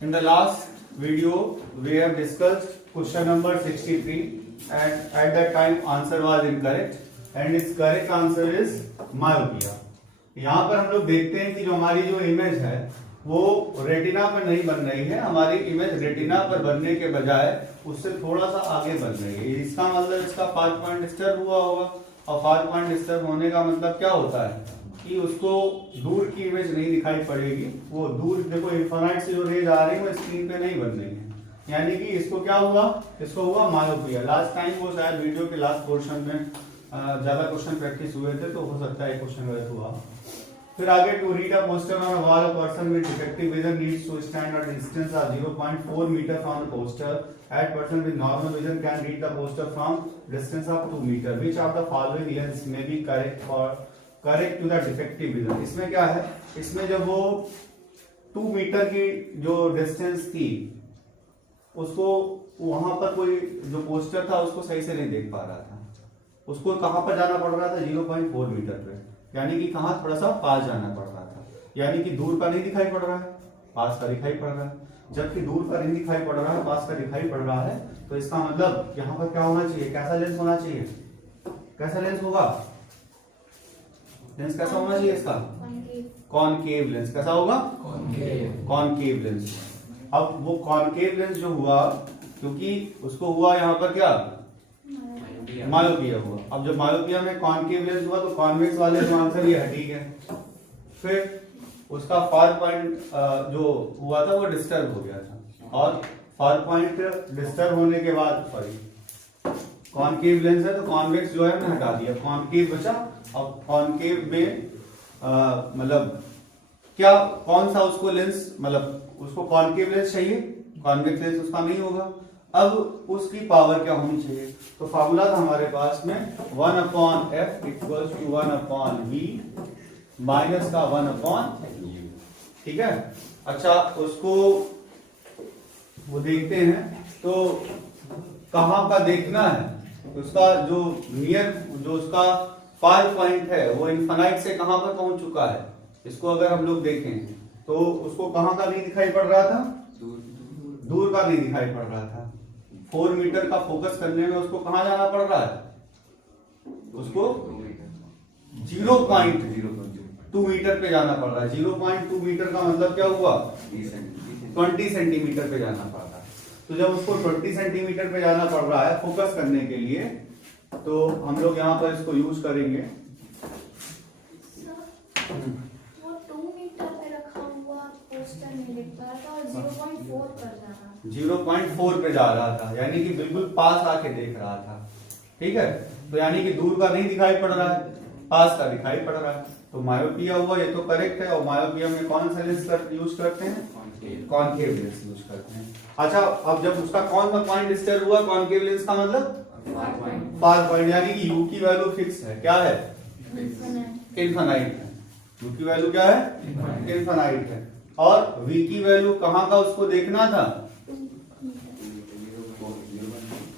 In the last video, we have discussed question number 63 and at that time answer was incorrect and its correct answer is myopia. यहाँ पर हम लोग देखते हैं कि जो हमारी जो इमेज है वो रेटिना पर नहीं बन रही है, हमारी इमेज रेटिना पर बनने के बजाय उससे थोड़ा सा आगे बन रही है। इसका मतलब इसका फार पॉइंट डिस्टर्ब हुआ होगा और फार पॉइंट डिस्टर्ब होने का मतलब क्या होता है कि उसको दूर की इमेज नहीं दिखाई पड़ेगी। वो दूर देखो इन्फिनाइट से जो रेज आ रही है वो स्क्रीन पे नहीं बन रही है, यानी कि इसको क्या हुआ, इसको हुआ मायोपिया। लास्ट टाइम वो शायद वीडियो के लास्ट पोर्शन में ज्यादा क्वेश्चन प्रैक्टिस हुए थे तो हो सकता है क्वेश्चन गलत हुआ। फिर आगे to read a poster on a wall, a person with defective vision needs to stand at distance of 0.4 metre from the poster. At person with normal vision can read the poster from distance of 2 metre. Which of the following lens may be correct to the defective vision. इसमें क्या है, इसमें जब वो 2 metre की जो distance थी उसको वहां पर कोई जो पोस्टर था उसको सही से नहीं देख पा रहा था, उसको कहां पर जाना पड़ रहा था 0.4 मीटर पे, यानी कि कहां थोड़ा सा पास जाना पड़ रहा था, यानी कि दूर का नहीं दिखाई पड़ रहा है, पास का दिखाई पड़ रहा है। जबकि दूर का नहीं दिखाई पड़ रहा है, पास का दिखाई पड़ रहा है, तो इसका मतलब यहाँ पर क्या होना चाहिए, कैसा लेंस होना चाहिए, कैसा लेंस होगा, लेंस कैसा होना चाहिए इसका, कॉनकेव लेंस। कैसा होगा, कॉनकेव लेंस। अब वो कॉनकेव लेंस जो हुआ, क्योंकि उसको हुआ यहाँ पर क्या, मायोपिया हुआ। अब जब मायोपिया में कॉनकेव लेंस हुआ तो कॉन्वेक्स वाले जो आंसर ये है, ठीक है। फिर उसका फार पॉइंट जो हुआ था वो डिस्टर्ब हो गया था, और फार पॉइंट डिस्टर्ब होने के बाद सॉरी कॉनकेव लेंस है तो कॉन्वेक्स जो है हमने हटा दिया, कॉनकेव बचा। अब कॉनकेव में मतलब क्या, कौन सा उसको लेंस, मतलब उसको कॉनकेव लेंस चाहिए, कॉन्वेक्स लेंस उसका नहीं होगा। अब उसकी पावर क्या होनी चाहिए, तो फॉर्मूला था हमारे पास में 1/f equals to 1/v minus का 1/u, ठीक है। अच्छा, उसको वो देखते हैं तो कहां का देखना है, उसका जो नियर जो उसका फार पॉइंट है वो इन्फिनाइट से कहां पर पहुंच चुका है। इसको अगर हम लोग देखें तो उसको कहां का नहीं दिखाई पड़ रहा था, दूर का नहीं दिखाई पड़ रहा था। 4 मीटर का फोकस करने में उसको कहां जाना पड़ रहा है, उसको 0.02 मीटर पे जाना पड़ रहा है। 0.2 मीटर का मतलब क्या हुआ, 20 सेंटीमीटर पे जाना पड़ रहा है। तो जब उसको 20 सेंटीमीटर पे जाना पड़ रहा है फोकस करने के लिए, तो हम लोग यहाँ पर इसको यूज करेंगे। वो 2 मीटर पे रखा हुआ पोस्टर नहीं दिख रहा था और 0.4 पर जा रहा था, 0.4 पे जा रहा था, यानी कि बिल्कुल पास आके देख रहा था, ठीक है। तो यानी कि दूर का नहीं दिखाई पड़ रहा है, पास का दिखाई पड़ रहा है, तो मायोपिया हुआ, ये तो करेक्ट है। और मायोपिया में कौन सा लेंस यूज करते हैं, कॉनकेव लेंस यूज करते हैं। अच्छा, अब जब उसका कौन सा पॉइंट डिस्टर्ब हुआ, कॉनकेव लेंस का मतलब फार पॉइंट, यानी कि u की वैल्यू फिक्स है, क्या है, इनफिनाइट है। u की वैल्यू क्या है, इनफिनाइट है। और v की वैल्यू कहां का उसको देखना था,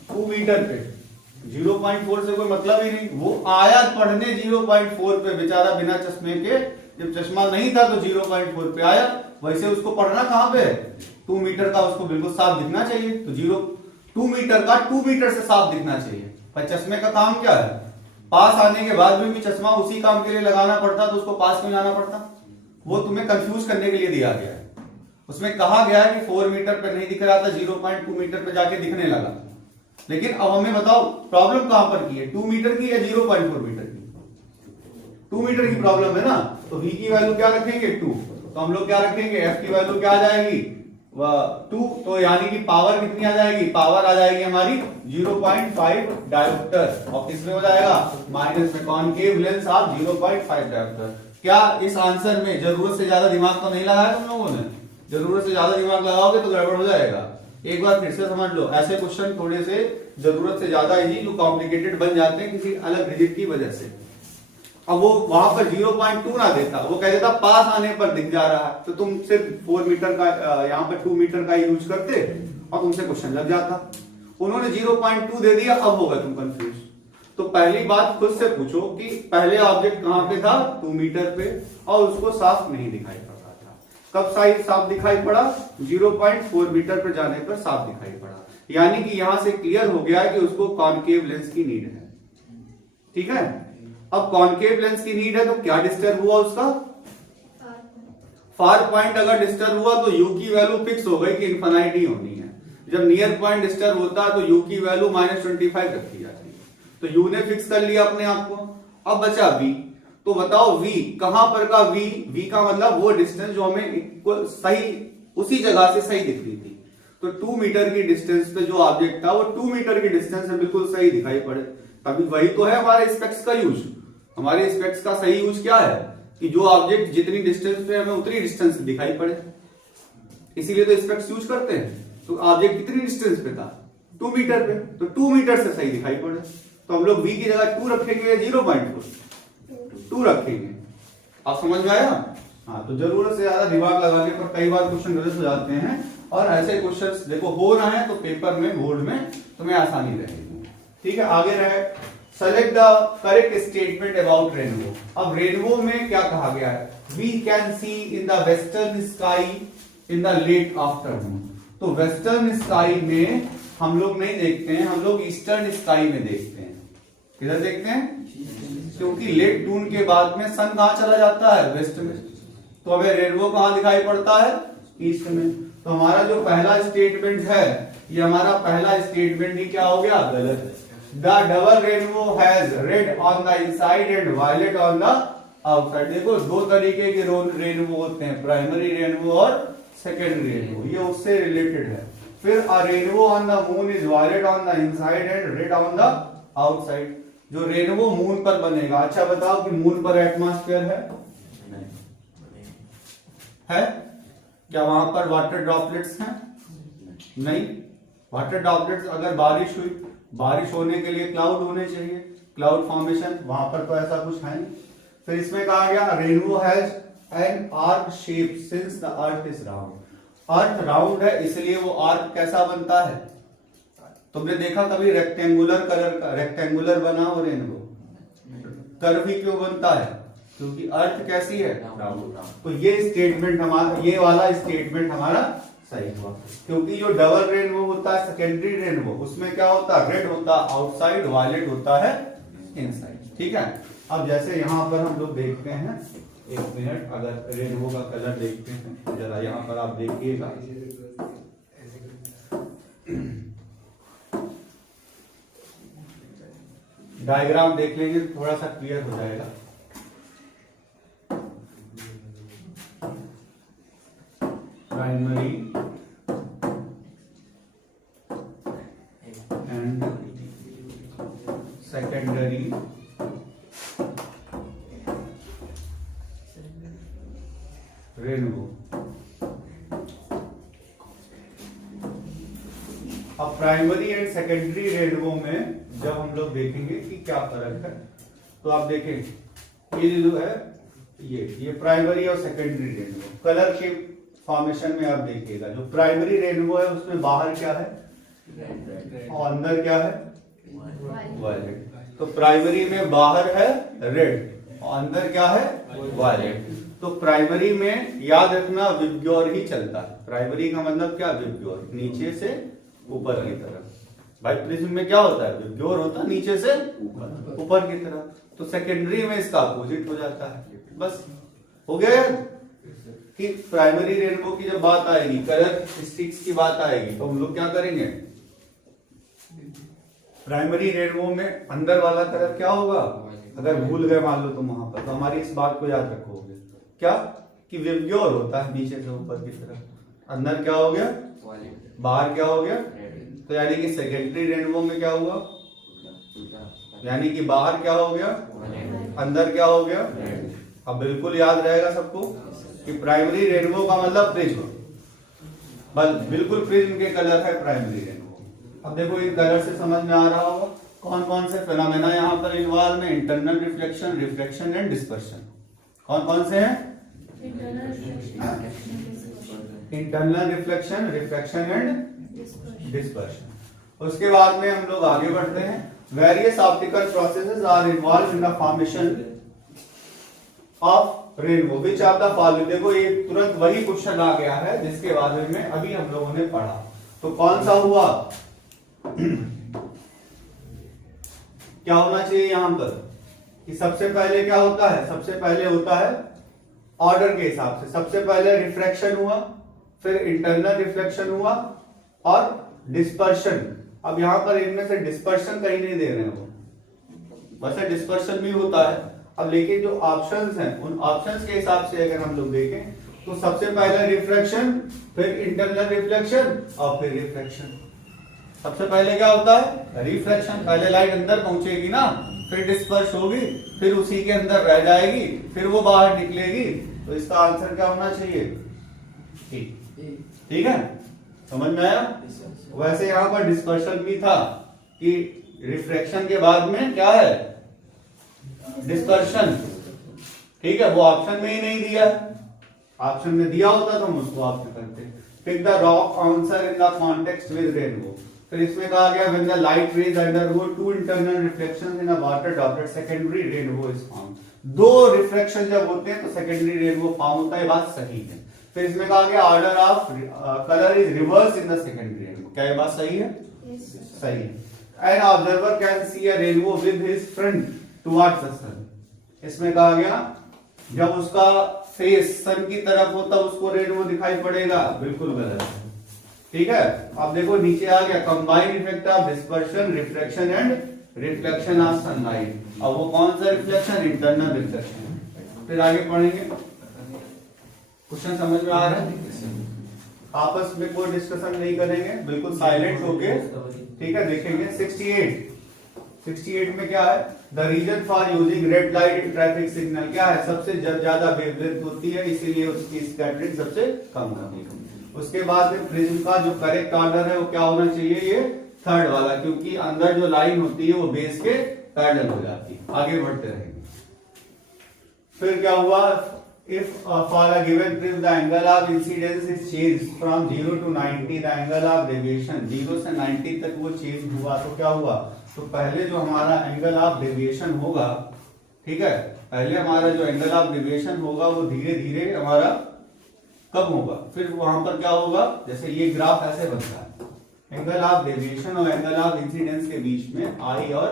2 मीटर पे। 0.4 से कोई मतलब ही नहीं, वो आया पढ़ने 0.4 पे, बेचारा बिना चश्मे के, जब चश्मा नहीं था तो 0.4 पे आया, वैसे उसको पढ़ना कहां पे, 2 मीटर का उसको बिल्कुल साफ दिखना चाहिए। तो 2 मीटर का 2 मीटर से साफ दिखना चाहिए। पर चश्मे का काम क्या है, पास आने के बाद भी चश्मा उसी काम के लिए लगाना पड़ता, तो उसको पास में लाना पड़ता। वो तुम्हें कंफ्यूज करने के लिए दिया गया है। उसमें कहा गया है कि 4 मीटर पे नहीं दिख रहा था, 0.2 मीटर पे जाके दिखने लगा। लेकिन अब हमें बताओ प्रॉब्लम कहां पर की है, 2 मीटर की या 0.4 मीटर की, 2 मीटर की प्रॉब्लम है ना। तो v की वैल्यू क्या रखेंगे, 2। तो हम लोग क्या रखेंगे, f की वैल्यू क्या आ जाएगी, 2। तो यानी कि पावर कितनी आ जाएगी, पावर आ जाएगी हमारी 0.5 डायोप्टर, और किसमें हो जाएगा, माइनस में, कॉनकेव लेंस ऑफ 0.5 डायोप्टर। क्या इस आंसर में जरूरत से ज्यादा दिमाग तो नहीं लगाया तुम लोगों ने, जरूरत से ज्यादा दिमाग लगाओगे तो गड़बड़ हो जाएगा। एक बार फिर से समझ लो, ऐसे क्वेश्चन थोड़े से जरूरत से ज्यादा इजी जो कॉम्प्लिकेटेड बन जाते हैं किसी अलग रिजिट की वजह से। अब वो वहां पर 0.2 ना देता, वो कह देता पास आने पर दिख जा रहा है, तो तुम सिर्फ 4 मीटर का यहाँ पर 2 मीटर का यूज करते और तुमसे क्वेश्चन लग जाता। उन्होंने 0.2 दे दिया, अब होगा तुम कंफ्यूज। तो पहली बात खुद से पूछो कि पहले ऑब्जेक्ट कहां पे था, 2 मीटर पे, और उसको साफ नहीं दिखाई पड़ रहा था। कब साइज साफ दिखाई पड़ा? 0.4 मीटर पर जाने पर साफ दिखाई पड़ा। यानी कि यहां से क्लियर हो गया कि उसको कॉनकेव लेंस की नीड है। ठीक है, अब कॉनकेव लेंस की नीड है तो क्या डिस्टर्ब हुआ उसका? फार पॉइंट अगर डिस्टर्ब हुआ तो यू की वैल्यू फिक्स हो गई कि इन्फिनिटी होनी है। जब नियर पॉइंट डिस्टर्ब होता है तो यू की वैल्यू -25 रखी जाती है। तो यू ने फिक्स कर लिया अपने आप को। अब बचा v, तो बताओ v कहां पर का v का मतलब वो डिस्टेंस जो हमें इक्वल सही उसी जगह से सही दिख रही थी। तो 2 मीटर की डिस्टेंस पे जो ऑब्जेक्ट था वो 2 मीटर की डिस्टेंस से बिल्कुल सही दिखाई पड़े। तभी वही तो है हमारे स्पेक्स का यूज। हमारे स्पेक्स का सही यूज क्या है कि जो ऑब्जेक्ट जितनी डिस्टेंस पे हमें उतनी डिस्टेंस पे दिखाई पड़े, इसीलिए तो स्पेक्स यूज करते हैं। तो ऑब्जेक्ट कितनी डिस्टेंस पे था? 2 मीटर पे, तो 2 मीटर से सही दिखाई पड़े। तो हम लोग v की जगह 2 रखेंगे या 0.4? 2 रखेंगे। आप समझ में आया? हाँ, तो जरूरत से ज्यादा दिमाग लगाने पर कई बार क्वेश्चन गलत हो जाते हैं, और ऐसे क्वेश्चंस देखो हो रहे हैं तो पेपर में बोर्ड में तुम्हें आसानी रहेगी। ठीक है, आगे रहे select the correct statement about rainbow. अब रेनबो में क्या कहा गया है? We can see in the western sky in the late afternoon. तो वेस्टर्न स्काई में हम लोग नहीं देखते हैं, हम लोग ईस्टर्न स्काई में देखते हैं। किधर देखते हैं? क्योंकि लेट टून के बाद में सन कहां चला जाता है? वेस्ट में। तो हमें रेनबो कहां दिखाई पड़ता है? ईस्ट में। तो हमारा जो पहला स्टेटमेंट है, ये हमारा पहला स्टेटमेंट ही क्या हो गया? गलत है। The double rainbow has red on the inside and violet on the outside. देखो दो तरीके के रेनबो होते हैं, प्राइमरी रेनबो और सेकेंडरी रेनबो, ये उससे रिलेटेड है। फिर a rainbow on the moon is violet on the inside and red on the outside. जो रेनबो मून पर बनेगा। अच्छा बताओ कि मून पर एटमॉस्फेयर है? क्या वहां पर वाटर ड्रॉपलेट्स हैं? नहीं। वाटर ड्रॉपलेट्स अगर बारिश हुई, बारिश होने के लिए क्लाउड होने चाहिए, क्लाउड फॉर्मेशन, वहां पर तो ऐसा कुछ है नहीं। फिर इसमें कहा गया rainbow has an arc shape since the earth is round. Earth round है इसलिए वो आर्क कैसा बनता है? तुमने देखा कभी रेक्टेंगुलर कलर का रेक्टेंगुलर बना हो रेनबो? कर्व ही क्यों बनता है? क्योंकि अर्थ कैसी है? राउंड। तो ये स्टेटमेंट हमारा, ये वाला स्टेटमेंट हमारा सही हुआ। क्योंकि जो डबल रेनबो होता है सेकेंडरी रेनबो, उसमें क्या होता है? रेड होता है आउटसाइड, वायलेट होता है इनसाइड। ठीक है, अब जैसे यहां पर हम लोग देखते हैं, एक मिनट, अगर रेनबो का कलर देखते हैं जरा, यहां पर आप देखिएगा। डायग्राम देख लेंगे तो थोड़ा सा क्लियर हो जाएगा। Primary and secondary rainbow. अब प्राइमरी एंड सेकेंडरी रेनबो में जब हम लोग देखेंगे कि क्या फर्क है, तो आप देखें ये जो है ये प्राइमरी और सेकेंडरी रेनबो कलर के फॉर्मेशन में आप देखिएगा। जो प्राइमरी रेनबो है उसमें बाहर क्या है और अंदर क्या है? वायलेट। तो प्राइमरी में बाहर है रेड और अंदर क्या है? वायलेट। तो प्राइमरी में याद रखना विबग्योर ही चलता है। प्राइमरी का मतलब क्या? विबग्योर, नीचे से ऊपर की तरफ। भाई प्रिज्म में क्या होता है? विबग्योर होता है नीचे से ऊपर की तरफ। तो सेकेंडरी में इसका अपोजिट हो जाता है। बस हो गया कि प्राइमरी रेनबो की जब बात आएगी, कलर स्टिक्स की बात आएगी, तो हम लोग क्या करेंगे? प्राइमरी रेनबो में अंदर वाला कलर क्या होगा? अगर भूल गए मान लो तुम वहां पर, तो हमारी इस बात को याद रखोगे क्या कि विबग्योर होता है नीचे से ऊपर की तरफ, अंदर क्या हो गया? बाहर क्या हो गया? तो यानी कि सेकेंडरी रेनबो में क्या हुआ? यानी कि बाहर क्या हो गया? अंदर क्या हो गया? अब बिल्कुल याद रहेगा सबको कि प्राइमरी रेनबो का मतलब प्रिज्म, बस बिल्कुल प्रिज्म के कलर है प्राइमरी रेनबो। अब देखो इन कलर से समझ में आ रहा होगा कौन कौन से फिनोमेना यहाँ पर इन्वॉल्व है। Internal reflection, reflection and dispersion. कौन कौन से हैं? Internal reflection, reflection and dispersion. उसके बाद में हम लोग आगे बढ़ते हैं। Various optical processes are involve in the formation of rainbow which of the following, देखो ये तुरंत वही क्वेश्चन आ गया है जिसके बारे में अभी हम लोगों ने पढ़ा। तो कौन सा हुआ क्या होना चाहिए यहां पर कि सबसे पहले क्या होता है, सबसे पहले होता है ऑर्डर के हिसाब से, सबसे पहले रिफ्रैक्शन हुआ, फिर इंटरनल रिफ्लेक्शन हुआ और डिस्पर्शन। अब यहां पर इनमें से डिस्पर्शन कहीं नहीं दे रहे हैं वो, वैसे डिस्पर्शन भी होता है। अब लेकिन जो ऑप्शंस हैं उन ऑप्शंस के हिसाब से अगर हम लोग देखें तो सबसे पहले रिफ्रैक्शन, फिर इंटरनल रिफ्लेक्शन और फिर रिफ्रैक्शन। सबसे पहले क्या होता है रिफ्रैक्शन, पहले लाइट अंदर पहुंचेगी ना, फिर डिस्पर्स होगी, फिर उसी के अंदर रह जाएगी, फिर वो बाहर निकलेगी। तो इसका आंसर क्या होना चाहिए ठीक है, समझ में आया। वैसे यहां पर डिस्पर्शन भी था कि रिफ्रैक्शन के बाद में क्या है डिस्पर्शन, ठीक है, वो ऑप्शन में ही नहीं दिया, ऑप्शन में दिया होता तो हम उसको ऑप्शन करते। Pick the wrong answer in the context with rainbow. फिर इसमें कहा गया when the light rays undergo two internal reflections in a water droplet secondary rainbow is found. दो रिफ्लेक्शन जब होते हैं तो सेकेंडरी रेनबो फाउंड होता है, बात सही है। फिर इसमें कहा गया order of colour is reverse in the secondary rainbow, क्या ये बात सही है? सही है। An observer can see a rainbow with his front towards the sun. इसमें कहा गया जब उसका फेस सन की तरफ होता उसको रेनबो दिखाई पड़ेगा, बिल्कुल गलत है, ठीक है। अब देखो नीचे आ गया combined effect of dispersion, reflection and reflection of sunlight. अब वो कौन सा रिफ्लेक्शन? Internal reflection. फिर आगे पढ़ेंगे, क्वेश्चन समझ में आ रहा है? आपस में कोई डिस्कशन नहीं करेंगे, बिल्कुल साइलेंट होके, ठीक है। देखेंगे 68 में क्या है, the reason for using red light in traffic signal क्या है, सबसे ज्यादा वेवलेंथ होती है इसीलिए उसकी स्कैटरिंग सबसे कम होती है। उसके बाद में प्रिज्म का जो करेक्ट ऑर्डर है वो क्या होना चाहिए, ये थर्ड वाला, क्योंकि अंदर जो लाइन होती है वो बेस के पैरेलल हो जाती है। आगे बढ़ते रहेंगे। फिर क्या हुआ, if for a given prism the angle of incidence is changed from 0 to 90, the angle of deviation 0 से 90 तक वो चेंज हुआ तो क्या हुआ, तो पहले जो हमारा एंगल ऑफ डेविएशन होगा, ठीक है, पहले हमारा जो एंगल ऑफ डेविएशन होगा वो धीरे धीरे हमारा कम होगा। फिर वहां पर क्या होगा, जैसे ये ग्राफ ऐसे बनता है, एंगल ऑफ डेविएशन और एंगल ऑफ इंसिडेंस के बीच में आई और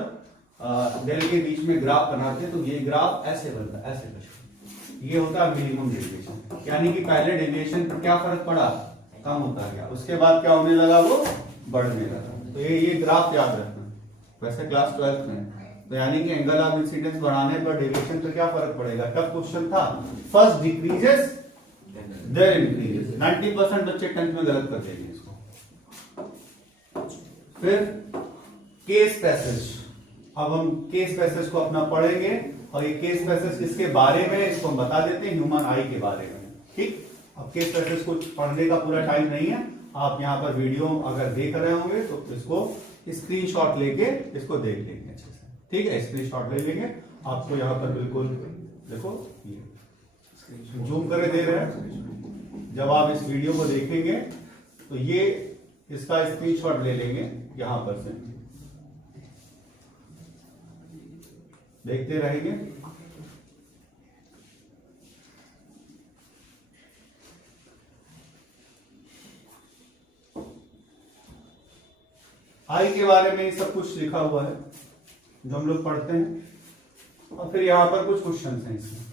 डेल के बीच में ग्राफ बनाते हैं, तो ये ग्राफ ऐसे बनता है, ऐसे कुछ, ये होता है मिनिमम डेविएशन, यानी कि पहले डेविएशन पर क्या फर्क पड़ा, कम होता गया, उसके बाद क्या होने लगा, वो बढ़ने लगा। तो ये ग्राफ याद रखना, वैसे क्लास 12th में, तो यानी कि एंगल ऑफ इंसिडेंस बढ़ाने पर डेविएशन पर क्या फर्क पड़ेगा। टफ क्वेश्चन था, फर्स्ट डिक्रीजेस देयर इंक्रीजेस, 90% बच्चे 10th में गलत कर देंगे इसको। फिर केस पैसेज, अब हम केस पैसेज को अपना पढ़ेंगे, और ये केस पैसेज किसके बारे में, इसको हम बता देते हैं, ह्यूमन आई के बारे में, ठीक। अब केस पैसेज को पढ़ने का पूरा टाइम नहीं है, आप यहाँ पर वीडियो अगर देख रहे होंगे तो इसको स्क्रीनशॉट लेके इसको देख लेंगे अच्छे से, ठीक है, स्क्रीनशॉट ले लेंगे। आपको यहाँ पर बिल्कुल देखो ये जूम करके दे रहे हैं, जब आप इस वीडियो को देखेंगे तो ये इसका स्क्रीनशॉट ले लेंगे, यहां पर से देखते रहेंगे। आई के बारे में सब कुछ लिखा हुआ है जो हम लोग पढ़ते हैं, और फिर यहां पर कुछ क्वेश्चन हैं इसमें।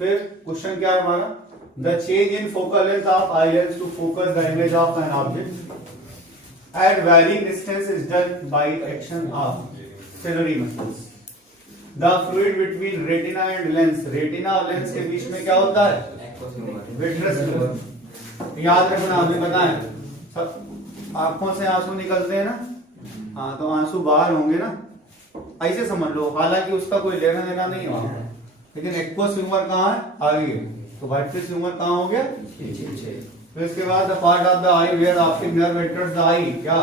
फिर क्वेश्चन क्या है हमारा, the change in focal length of eye lens to focus the image of an object at varying distance is done by action of ciliary muscles. The fluid between retina and lens, retina और lens के बीच में क्या होता है, vitreous fluid. याद रखना, हमें पता है सब आंखों से आंसू निकलते हैं ना, हाँ, तो आंसू बाहर होंगे ना, ऐसे समझ लो, हालांकि उसका कोई लेना देना नहीं है वहां, लेकिन एक्वस ह्यूमर कहाँ है, आगे, तो वाइट्रिस ह्यूमर कहाँ हो गया, फिर इसके बाद the part of the eye where optic nerve enters the eye, क्या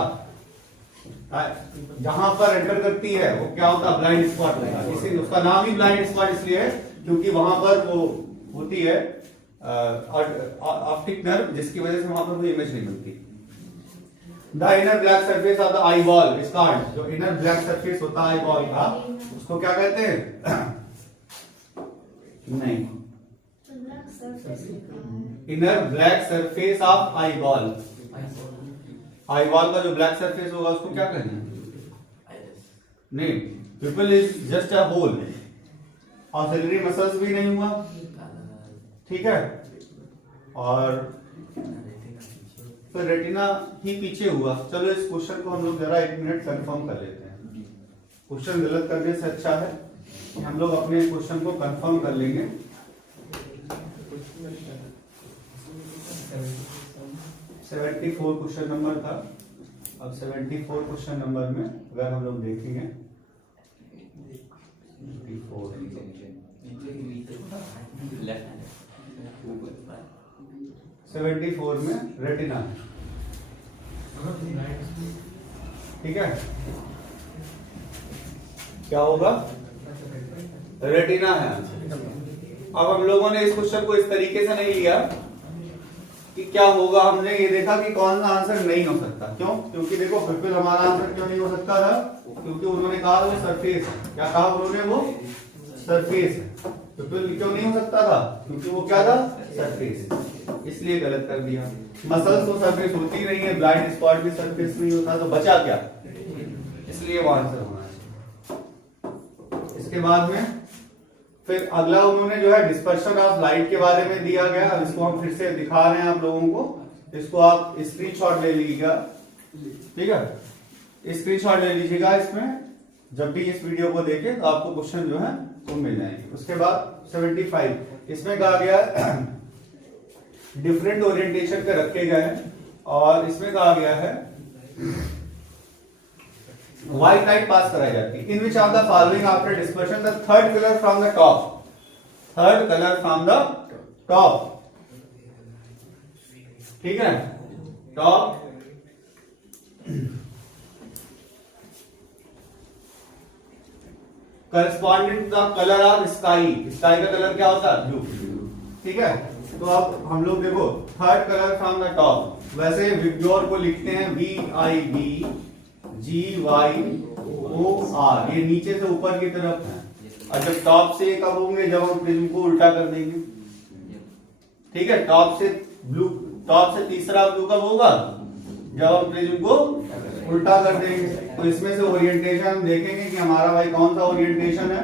जहां पर एंटर करती है वो क्या होता है, ब्लाइंड स्पॉट होता है, इसीलिए उसका नाम ही ब्लाइंड स्पॉट इसलिए है क्योंकि वहां पर वो होती है ऑप्टिक नर्व, जिसकी वजह से वहां पर कोई इमेज नहीं मिलती। The inner black surface of the eye ball is called, जो इनर ब्लैक सरफेस होता है आई बॉल का, उसको क्या कहते हैं, नहीं, ब्लैक सरफेस लिखा है। Inner black surface of eye ball. Eye ball का जो ब्लैक सरफेस होगा उसको क्या कहते हैं? नहीं, pupil is just a hole. Auxiliary muscles भी नहीं हुआ, ठीक है, और फिर रेटिना ही पीछे हुआ। चलो इस क्वेश्चन को हम लोग जरा 1 मिनट कंफर्म कर लेते हैं। क्वेश्चन गलत करने से अच्छा है कि हम लोग अपने क्वेश्चन को कंफर्म कर लेंगे। 74 क्वेश्चन नंबर था। अब 74 क्वेश्चन नंबर में अगर हम लोग देखेंगे 74 में रेटिना है, ठीक है, क्या होगा? रेटिना है। अब हम लोगों ने इस क्वेश्चन को इस तरीके से नहीं लिया कि क्या होगा, हमने ये देखा कि कौन सा आंसर नहीं हो सकता। क्यों? क्योंकि देखो पिपल हमारा आंसर क्यों नहीं हो सकता था? क्योंकि उन्होंने कहा वो सरफेस है। क्या कहा उन्होंने? वो सरफेस है। पिपल क्यों नहीं हो सकता था? क्योंकि वो क्या था? सरफेस, इसलिए गलत कर दिया। मसल्स तो सरफेस होती नहीं है, ब्लाइंड स्पॉट भी सरफेस नहीं होता, तो बचा क्या? इसलिए वो आंसर होना है। इसके बाद में फिर अगला उन्होंने जो है डिस्पर्शन ऑफ लाइट के बारे में दिया गया। अब इसको हम फिर से दिखा रहे हैं आप लोगों को। इसको आप स्क्रीनशॉट ले लीजिएगा, ठीक है, स्क्रीनशॉट ले लीजिएगा। इसमें जब भी इस वीडियो को देखें तो आपको क्वेश्चन जो है वो मिल जाएंगे। उसके बाद 75 इसमें कहा गया डिफरेंट ओरिएंटेशन पे रखे गए हैं, और इसमें कहा गया है व्हाइट लाइट पास कराई जाती है। In which of the following after dispersion the third colour from the top, third colour from the top, ठीक है, top corresponding to the colour of sky. Sky का कलर क्या होता है? ब्लू, ठीक है। तो अब हम लोग देखो third colour from the top, वैसे विब्योर को लिखते हैं VIBGYOR, ये नीचे से ऊपर की तरफ है। और जब टॉप से कब होंगे? जब हम प्रिज्म को उल्टा कर देंगे, ठीक है। टॉप से ब्लू, टॉप से तीसरा ब्लू कब होगा? जब हम प्रिज्म को उल्टा कर देंगे। तो इसमें से ओरिएंटेशन हम देखेंगे कि हमारा भाई कौन सा ओरिएंटेशन है?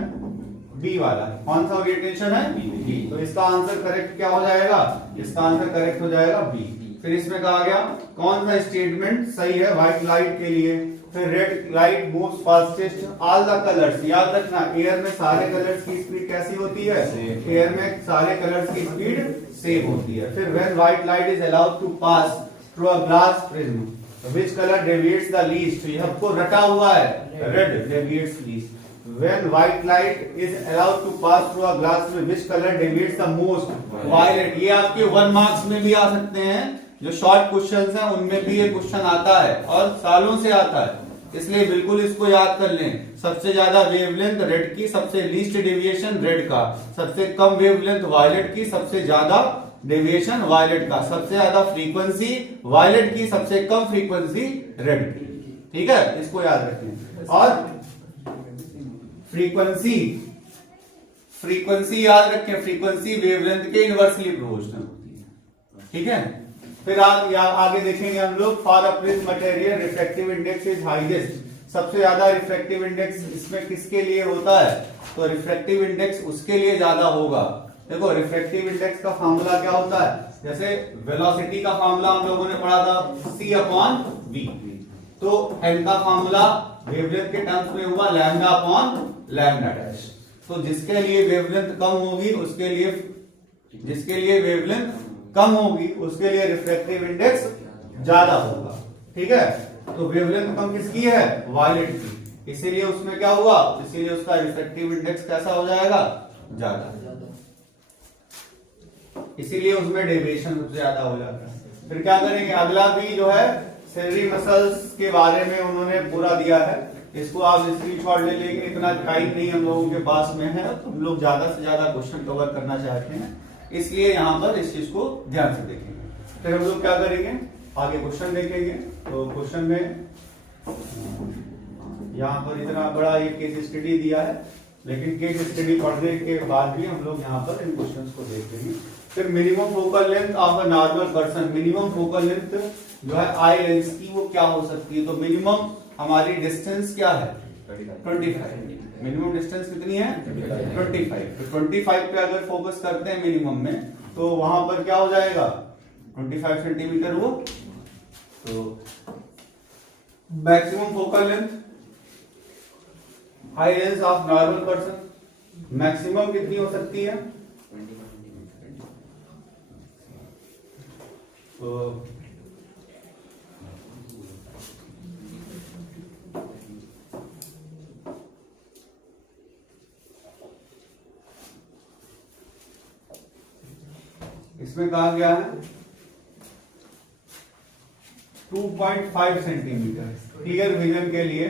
बी वाला। कौन सा ओरिएंटेशन है? बी। तो इसका आंसर करेक्ट क्या हो जाएगा? इसका आंसर करेक्ट हो जाएगा बी। फिर इसमें कहा गया कौन सा स्टेटमेंट सही है व्हाइट लाइट के लिए? फिर red light moves fastest all the colours. याद रखना एयर में सारे कलर्स की स्पीड कैसी होती है? एयर में सारे कलर्स की स्पीड सेम होती है। फिर when white light is allowed to pass through a glass prism which color deviates the least? ये हमको रटा हुआ है, red deviates least. When white light is allowed to pass through a glass, which color deviates the most? Violet. ये आपके 1 marks में भी आ सकते हैं, जो शॉर्ट क्वेश्चंस हैं उनमें भी ये क्वेश्चन आता है और सालों से आता है, इसलिए बिल्कुल इसको याद कर लें। सबसे ज्यादा वेवलेंथ रेड की, सबसे लीस्ट डेविएशन रेड का, सबसे कम वेवलेंथ वायलेट की, सबसे ज्यादा डेविएशन वायलेट का, सबसे ज्यादा फ्रीक्वेंसी वायलेट की, सबसे कम फ्रीक्वेंसी रेड की, ठीक है, इसको याद रखें। और फ्रीक्वेंसी, फ्रीक्वेंसी याद रखें, फ्रीक्वेंसी वेवलेंथ के इनवर्सली प्रोपोर्शनल होती है, ठीक है। फिर आगे देखेंगे हम लोग for a prism material refractive index is highest. सबसे ज्यादा रिफ्रैक्टिव इंडेक्स इसमें किसके लिए होता है? तो रिफ्रैक्टिव इंडेक्स उसके लिए ज्यादा होगा। देखो रिफ्रैक्टिव इंडेक्स का फार्मूला क्या होता है? जैसे वेलोसिटी का फार्मूला हम लोगों ने पढ़ा था C/V, तो n का फार्मूला वेवलेंथ के टर्म्स में हुआ λ/λ'। तो जिसके लिए वेवलेंथ कम होगी उसके लिए, जिसके लिए वेवलेंथ कम होगी उसके लिए रिफ्रैक्टिव इंडेक्स ज्यादा होगा, ठीक है। तो वेवलेंथ कम किसकी है? वायलेट की, इसीलिए उसमें क्या हुआ? इसीलिए उसका रिफ्रैक्टिव इंडेक्स कैसा हो जाएगा? ज्यादा, इसीलिए उसमें डेविएशन सबसे ज्यादा हो जाता है। फिर क्या करेंगे? अगला भी जो है सेलरी मसल्स के बारे में उन्होंने पूरा दिया है, इसको आप स्क्रीनशॉट ले लेंगे। इतना टाइम नहीं हम लोगों के पास में है, तो हम लोग ज्यादा से ज्यादा क्वेश्चन कवर करना चाहते हैं, इसलिए यहाँ पर इस चीज को ध्यान से देखेंगे। फिर हम लोग क्या करेंगे? आगे क्वेश्चन देखेंगे। तो क्वेश्चन में यहाँ पर इतना बड़ा एक केस स्टडी दिया है, लेकिन केस स्टडी पढ़ने के बाद भी हम लोग यहाँ पर इन क्वेश्चंस को देखेंगे। फिर minimum focal length of a normal person, minimum focal length जो है आई लेंस की वो क्या हो सकती है, तो मिनिमम हमारी डिस्टेंस क्या है 25, मिनिमम डिस्टेंस कितनी है 25, तो 25 पे अगर फोकस करते हैं मिनिमम में तो वहां पर क्या हो जाएगा 25 सेंटीमीटर वो, तो maximum focal length eye lens of normal person maximum कितनी हो सकती है, तो इसमें कहा गया है 2.5 सेंटीमीटर। क्लियर विजन के लिए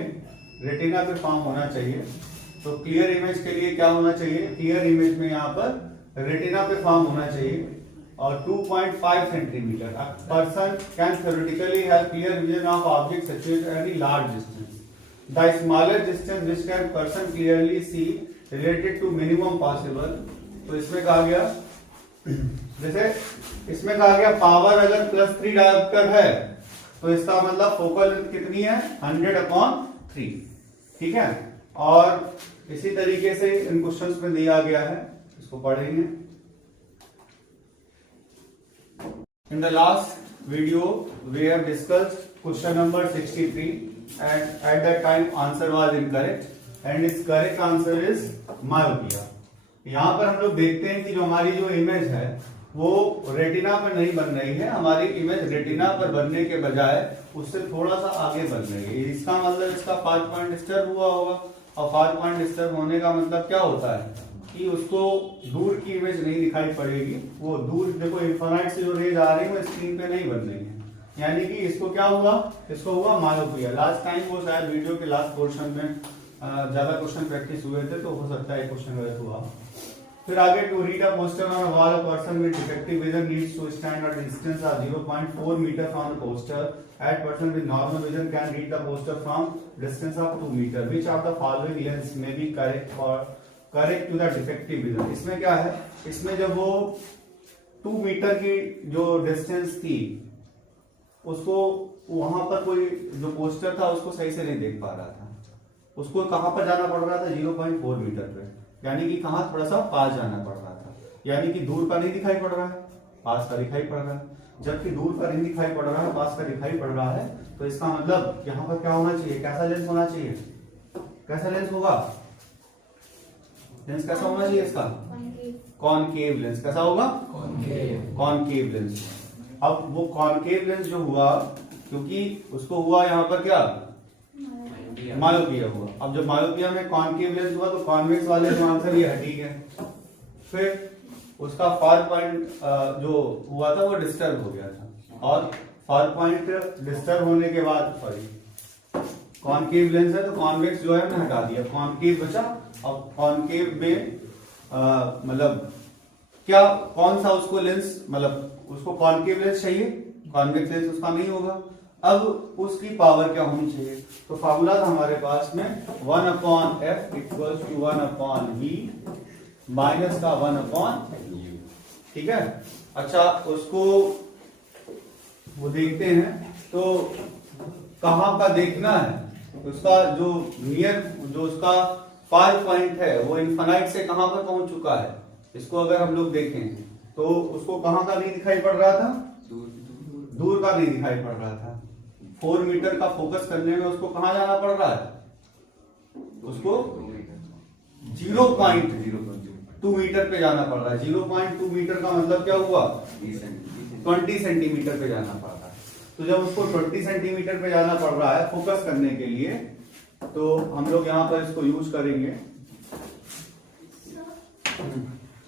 रेटिना पे फॉर्म होना चाहिए, तो क्लियर इमेज के लिए क्या होना चाहिए, क्लियर इमेज में यहाँ पर रेटिना पे फॉर्म होना चाहिए और 2.5 centimetre. A person can theoretically have clear vision of objects situated at any large distance. The smaller distance which can person clearly see related to minimum possible। तो इसमें कहा गया जैसे इसमें कहा गया पावर अगर +3 डायोप्टर है तो इसका मतलब फोकल लेंथ कितनी है 100/3, ठीक है। और इसी तरीके से इन क्वेश्चंस में दिया गया है, इसको पढ़ेंगे। In the last video we have discussed question number 63 and at that time answer was incorrect and its correct answer is myopia। यहाँ पर हम लोग देखते हैं कि जो हमारी जो इमेज है वो रेटिना पर नहीं बन रही है, हमारी इमेज रेटिना पर बनने के बजाय उससे थोड़ा सा आगे बन रही है। इसका मतलब इसका फार पॉइंट डिस्टर्ब हुआ होगा, और फार पॉइंट डिस्टर्ब होने का मतलब क्या होता है कि उसको दूर की इमेज नहीं दिखाई पड़ेगी, वो दूर देखो इन्फिनाइट से जो रेज आ रही है वो स्क्रीन पे नहीं बन रही है, यानी कि इसको क्या हुआ, इसको हुआ मायोपिया। लास्ट टाइम वो शायद वीडियो के लास्ट पोर्शन में ज्यादा क्वेश्चन प्रैक्टिस हुए थे तो हो सकता है क्वेश्चन गलत हुआ। फिर आगे to read a poster on a wall, a person with defective vision needs to stand at distance of 0.4 metre from the poster. At person with normal vision can read the poster from distance of 2 metre. Which of the following lens may be correct to the defective vision. इसमें क्या है, इसमें जब वो 2 metre की जो distance थी उसको वहां पर कोई जो पोस्टर था उसको सही से नहीं देख पा रहा था, उसको कहां पर जाना पड़ रहा था 0.4 मीटर पे, यानी कि कहां थोड़ा सा पास जाना पड़ रहा था, यानी कि दूर का नहीं दिखाई पड़ रहा है पास का दिखाई पड़ रहा है। जबकि दूर का नहीं दिखाई पड़ रहा है पास का दिखाई पड़ रहा है, तो इसका मतलब यहाँ पर क्या होना चाहिए, कैसा लेंस होना चाहिए, कैसा लेंस होगा, लेंस कैसा होना चाहिए इसका कॉनकेव लेंस। कैसा होगा कॉनकेव लेंस। अब वो कॉनकेव लेंस जो हुआ क्योंकि उसको हुआ यहाँ पर क्या मायोपिया हुआ। अब जब मायोपिया में कॉनकेव लेंस हुआ तो कॉन्वेक्स वाले जो आंसर ये हटी गए, फिर उसका फार पॉइंट जो हुआ था वो डिस्टर्ब हो गया था, और फार पॉइंट डिस्टर्ब होने के बाद सॉरी कॉनकेव लेंस है तो कॉन्वेक्स जो है हमने हटा दिया, कॉनकेव बचा। अब कॉनकेव में मतलब क्या कौन सा उसको लेंस, मतलब उसको कॉनकेव लेंस चाहिए, कॉन्वेक्स लेंस उसका नहीं होगा। अब उसकी पावर क्या होनी चाहिए, तो फार्मूला था हमारे पास में 1/f equals to 1/v minus का 1/u, ठीक है। अच्छा उसको वो देखते हैं तो कहां का देखना है, उसका जो नियर जो उसका फार पॉइंट है वो इन्फिनाइट से कहां पर पहुंच चुका है, इसको अगर हम लोग देखें तो उसको कहां का नहीं दिखाई पड़ रहा था, दूर का नहीं दिखाई पड़ रहा था। 4 मीटर का फोकस करने में उसको कहां जाना पड़ रहा है, उसको 0.2 मीटर पे जाना पड़ रहा है। 0.2 मीटर का मतलब क्या हुआ 20 सेंटीमीटर पे जाना पड़ रहा है। तो जब उसको 20 सेंटीमीटर पे जाना पड़ रहा है फोकस करने के लिए, तो हम लोग यहाँ पर इसको यूज करेंगे।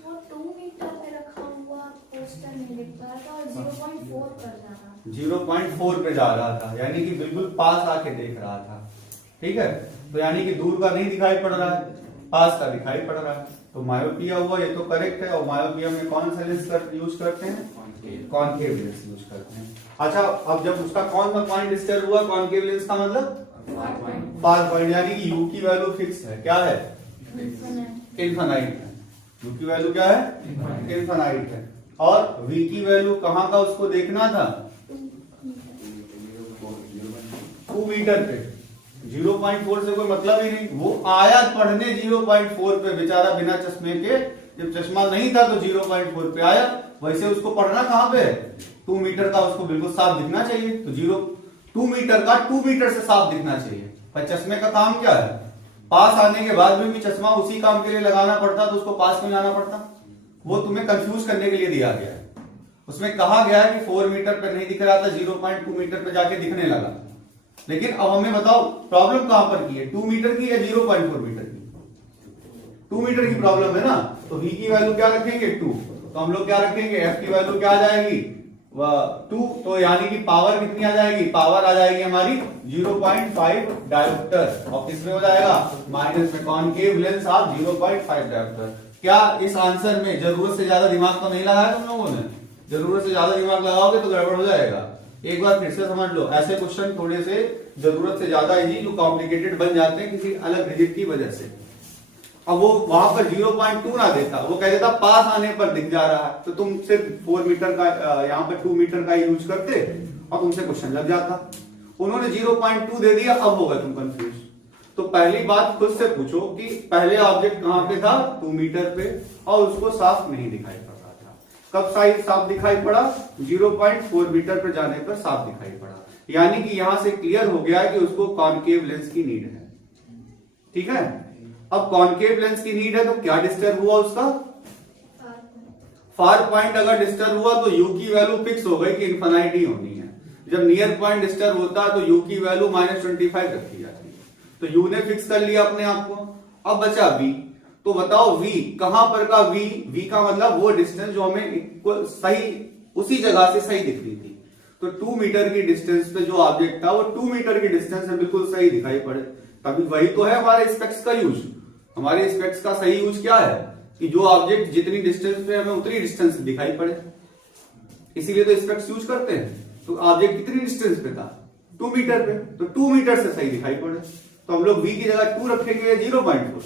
वो 2 मीटर पे रखा हुआ पोस्टर नहीं दिख रहा था और 0.4 कर जा रहा था, 0.4 पे जा रहा था, यानी कि बिल्कुल पास आके देख रहा था, ठीक है। तो यानी कि दूर का नहीं दिखाई पड़ रहा है, पास का दिखाई पड़ रहा है, तो मायोपिया हुआ, ये तो करेक्ट है। और मायोपिया में कौन सा लेंस यूज करते हैं, कॉनकेव लेंस यूज करते हैं। अच्छा अब जब उसका कौन सा पॉइंट डिस्टर्ब हुआ कॉनकेव लेंस का मतलब फार पॉइंट, यानी कि u की वैल्यू फिक्स है, क्या है इनफाइनाइट है। u की वैल्यू क्या है? इनफाइनाइट है। और v की वैल्यू कहाँ का उसको देखना था? 2 मीटर पे। 0.4 से कोई मतलब ही नहीं, वो आया पढ़ने 0.4 पे बेचारा बिना चश्मे के, जब चश्मा नहीं था तो 0.4 पे आया, वैसे उसको पढ़ना कहाँ पे? 2 मीटर का उसको बिल्कुल साफ दिखना चाहिए, तो 2 मीटर का 2 मीटर से साफ दिखना चाहिए। पर चश्मे का काम क्या है? पास आने के बाद में भी चश्मा उसी काम के लिए लगाना पड़ता, तो उसको पास में लाना पड़ता। वो तुम्हें कंफ्यूज करने के लिए दिया गया है। उसमें कहा गया है कि 4 मीटर पे नहीं दिख रहा था, 0.2 मीटर पे जाके दिखने लगा। लेकिन अब हमें बताओ प्रॉब्लम कहां पर की है? 2 मीटर की या 0.4 मीटर की? 2 मीटर की प्रॉब्लम है ना, तो v की वैल्यू क्या रखेंगे? 2। तो हम लोग क्या रखेंगे? f की वैल्यू क्या आ जाएगी? 2। तो यानी कि पावर कितनी आ जाएगी? पावर आ जाएगी हमारी 0.5 डायोप्टर। और किसमें हो जाएगा? माइनस में। Concave lens of 0.5 dioptre. क्या इस आंसर में जरूरत से ज्यादा दिमाग तो नहीं लगाया तुम लोगों ने? जरूरत से ज्यादा दिमाग लगाओगे तो गड़बड़ हो जाएगा। एक बार फिर से समझ लो, ऐसे क्वेश्चन थोड़े से जरूरत से ज्यादा इजी, जो कॉम्प्लिकेटेड बन जाते हैं किसी अलग रिजिट की वजह से। अब वो वहां पर 0.2 ना देता, वो कह देता पास आने पर दिख जा रहा है, तो तुम सिर्फ 4 मीटर का यहाँ पर 2 मीटर का यूज करते और तुमसे क्वेश्चन लग जाता। उन्होंने 0.2 दे दिया, अब होगा तुम कंफ्यूज। तो पहली बात खुद से पूछो कि पहले ऑब्जेक्ट कहां पे था? 2 मीटर पे, और उसको साफ नहीं दिखाई पड़ रहा था। कब साफ दिखाई पड़ा? 0.4 मीटर पर जाने पर साफ दिखाई पड़ा। यानी कि यहां से क्लियर हो गया कि उसको कॉनकेव लेंस की नीड है। ठीक है, अब कॉनकेव लेंस की नीड है तो क्या डिस्टर्ब हुआ उसका? फार पॉइंट अगर डिस्टर्ब हुआ तो u की वैल्यू फिक्स हो गई कि इनफाइनाइट ही होनी है। जब नियर पॉइंट डिस्टर्ब होता है तो u की वैल्यू -25 रखी जाती है। तो u ने फिक्स कर लिया अपने आप को। अब बचा v, तो बताओ v कहां पर का v? v का मतलब वो डिस्टेंस जो हमें सही उसी जगह से सही दिख रही थी। तो 2 मीटर की डिस्टेंस पे जो ऑब्जेक्ट था वो 2 मीटर की डिस्टेंस से बिल्कुल सही दिखाई पड़े। तभी वही तो है हमारे स्पेक्स का यूज। हमारे स्पेक्स का सही यूज क्या है? कि जो ऑब्जेक्ट जितनी डिस्टेंस पे हमें उतनी डिस्टेंस दिखाई पड़े, इसीलिए तो स्पेक्स यूज करते हैं। तो ऑब्जेक्ट कितनी डिस्टेंस पे था? 2 मीटर पे, तो 2 मीटर से सही दिखाई पड़े। तो हम लोग v की जगह 2 रखेंगे या 0.4?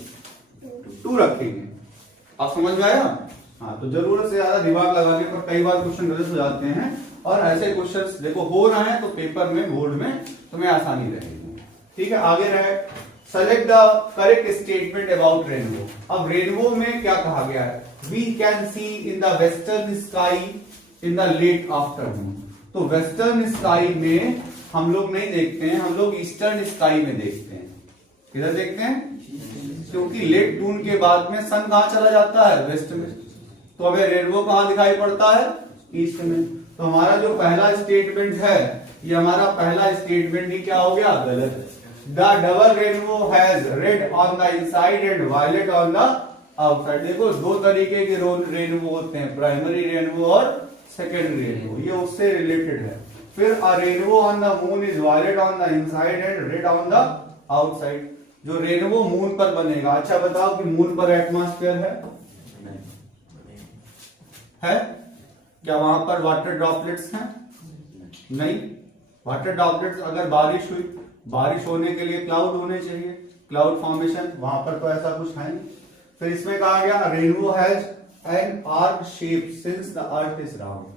2 रखेंगे। आप समझ में आया? हाँ, तो जरूरत से ज्यादा दिमाग लगाने पर कई बार क्वेश्चन गलत हो जाते हैं, और ऐसे क्वेश्चंस देखो हो रहे हैं तो पेपर में, बोर्ड में तुम्हें आसानी रहेगी। ठीक है, आगे रहे, select the correct statement about rainbow. अब रेनबो में क्या कहा गया है? We can see in the western sky in the late afternoon. तो वेस्टर्न स्काई में हम लोग नहीं देखते हैं, हम लोग ईस्टर्न स्काई में देखते हैं। किधर देखते हैं? क्योंकि लेट नून के बाद में सन कहां चला जाता है? वेस्ट में। तो हमें रेनबो कहां दिखाई पड़ता है? ईस्ट में। तो हमारा जो पहला स्टेटमेंट है, ये हमारा पहला स्टेटमेंट ही क्या हो गया? गलत। The double rainbow has red on the inside and violet on the outside. देखो दो तरीके के रेनबो होते हैं, प्राइमरी रेनबो और सेकेंडरी रेनबो, ये उससे रिलेटेड है। फिर a rainbow on the moon is violet on the inside and red on the outside. जो रेनबो मून पर बनेगा। अच्छा बताओ कि मून पर एटमॉस्फेयर है? है क्या वहां पर वाटर ड्रॉपलेट्स हैं? नहीं। वाटर ड्रॉपलेट्स, अगर बारिश हुई, बारिश होने के लिए क्लाउड होने चाहिए, क्लाउड फॉर्मेशन, वहां पर तो ऐसा कुछ है नहीं। फिर इसमें कहा गया rainbow has an arc shape since the earth is round.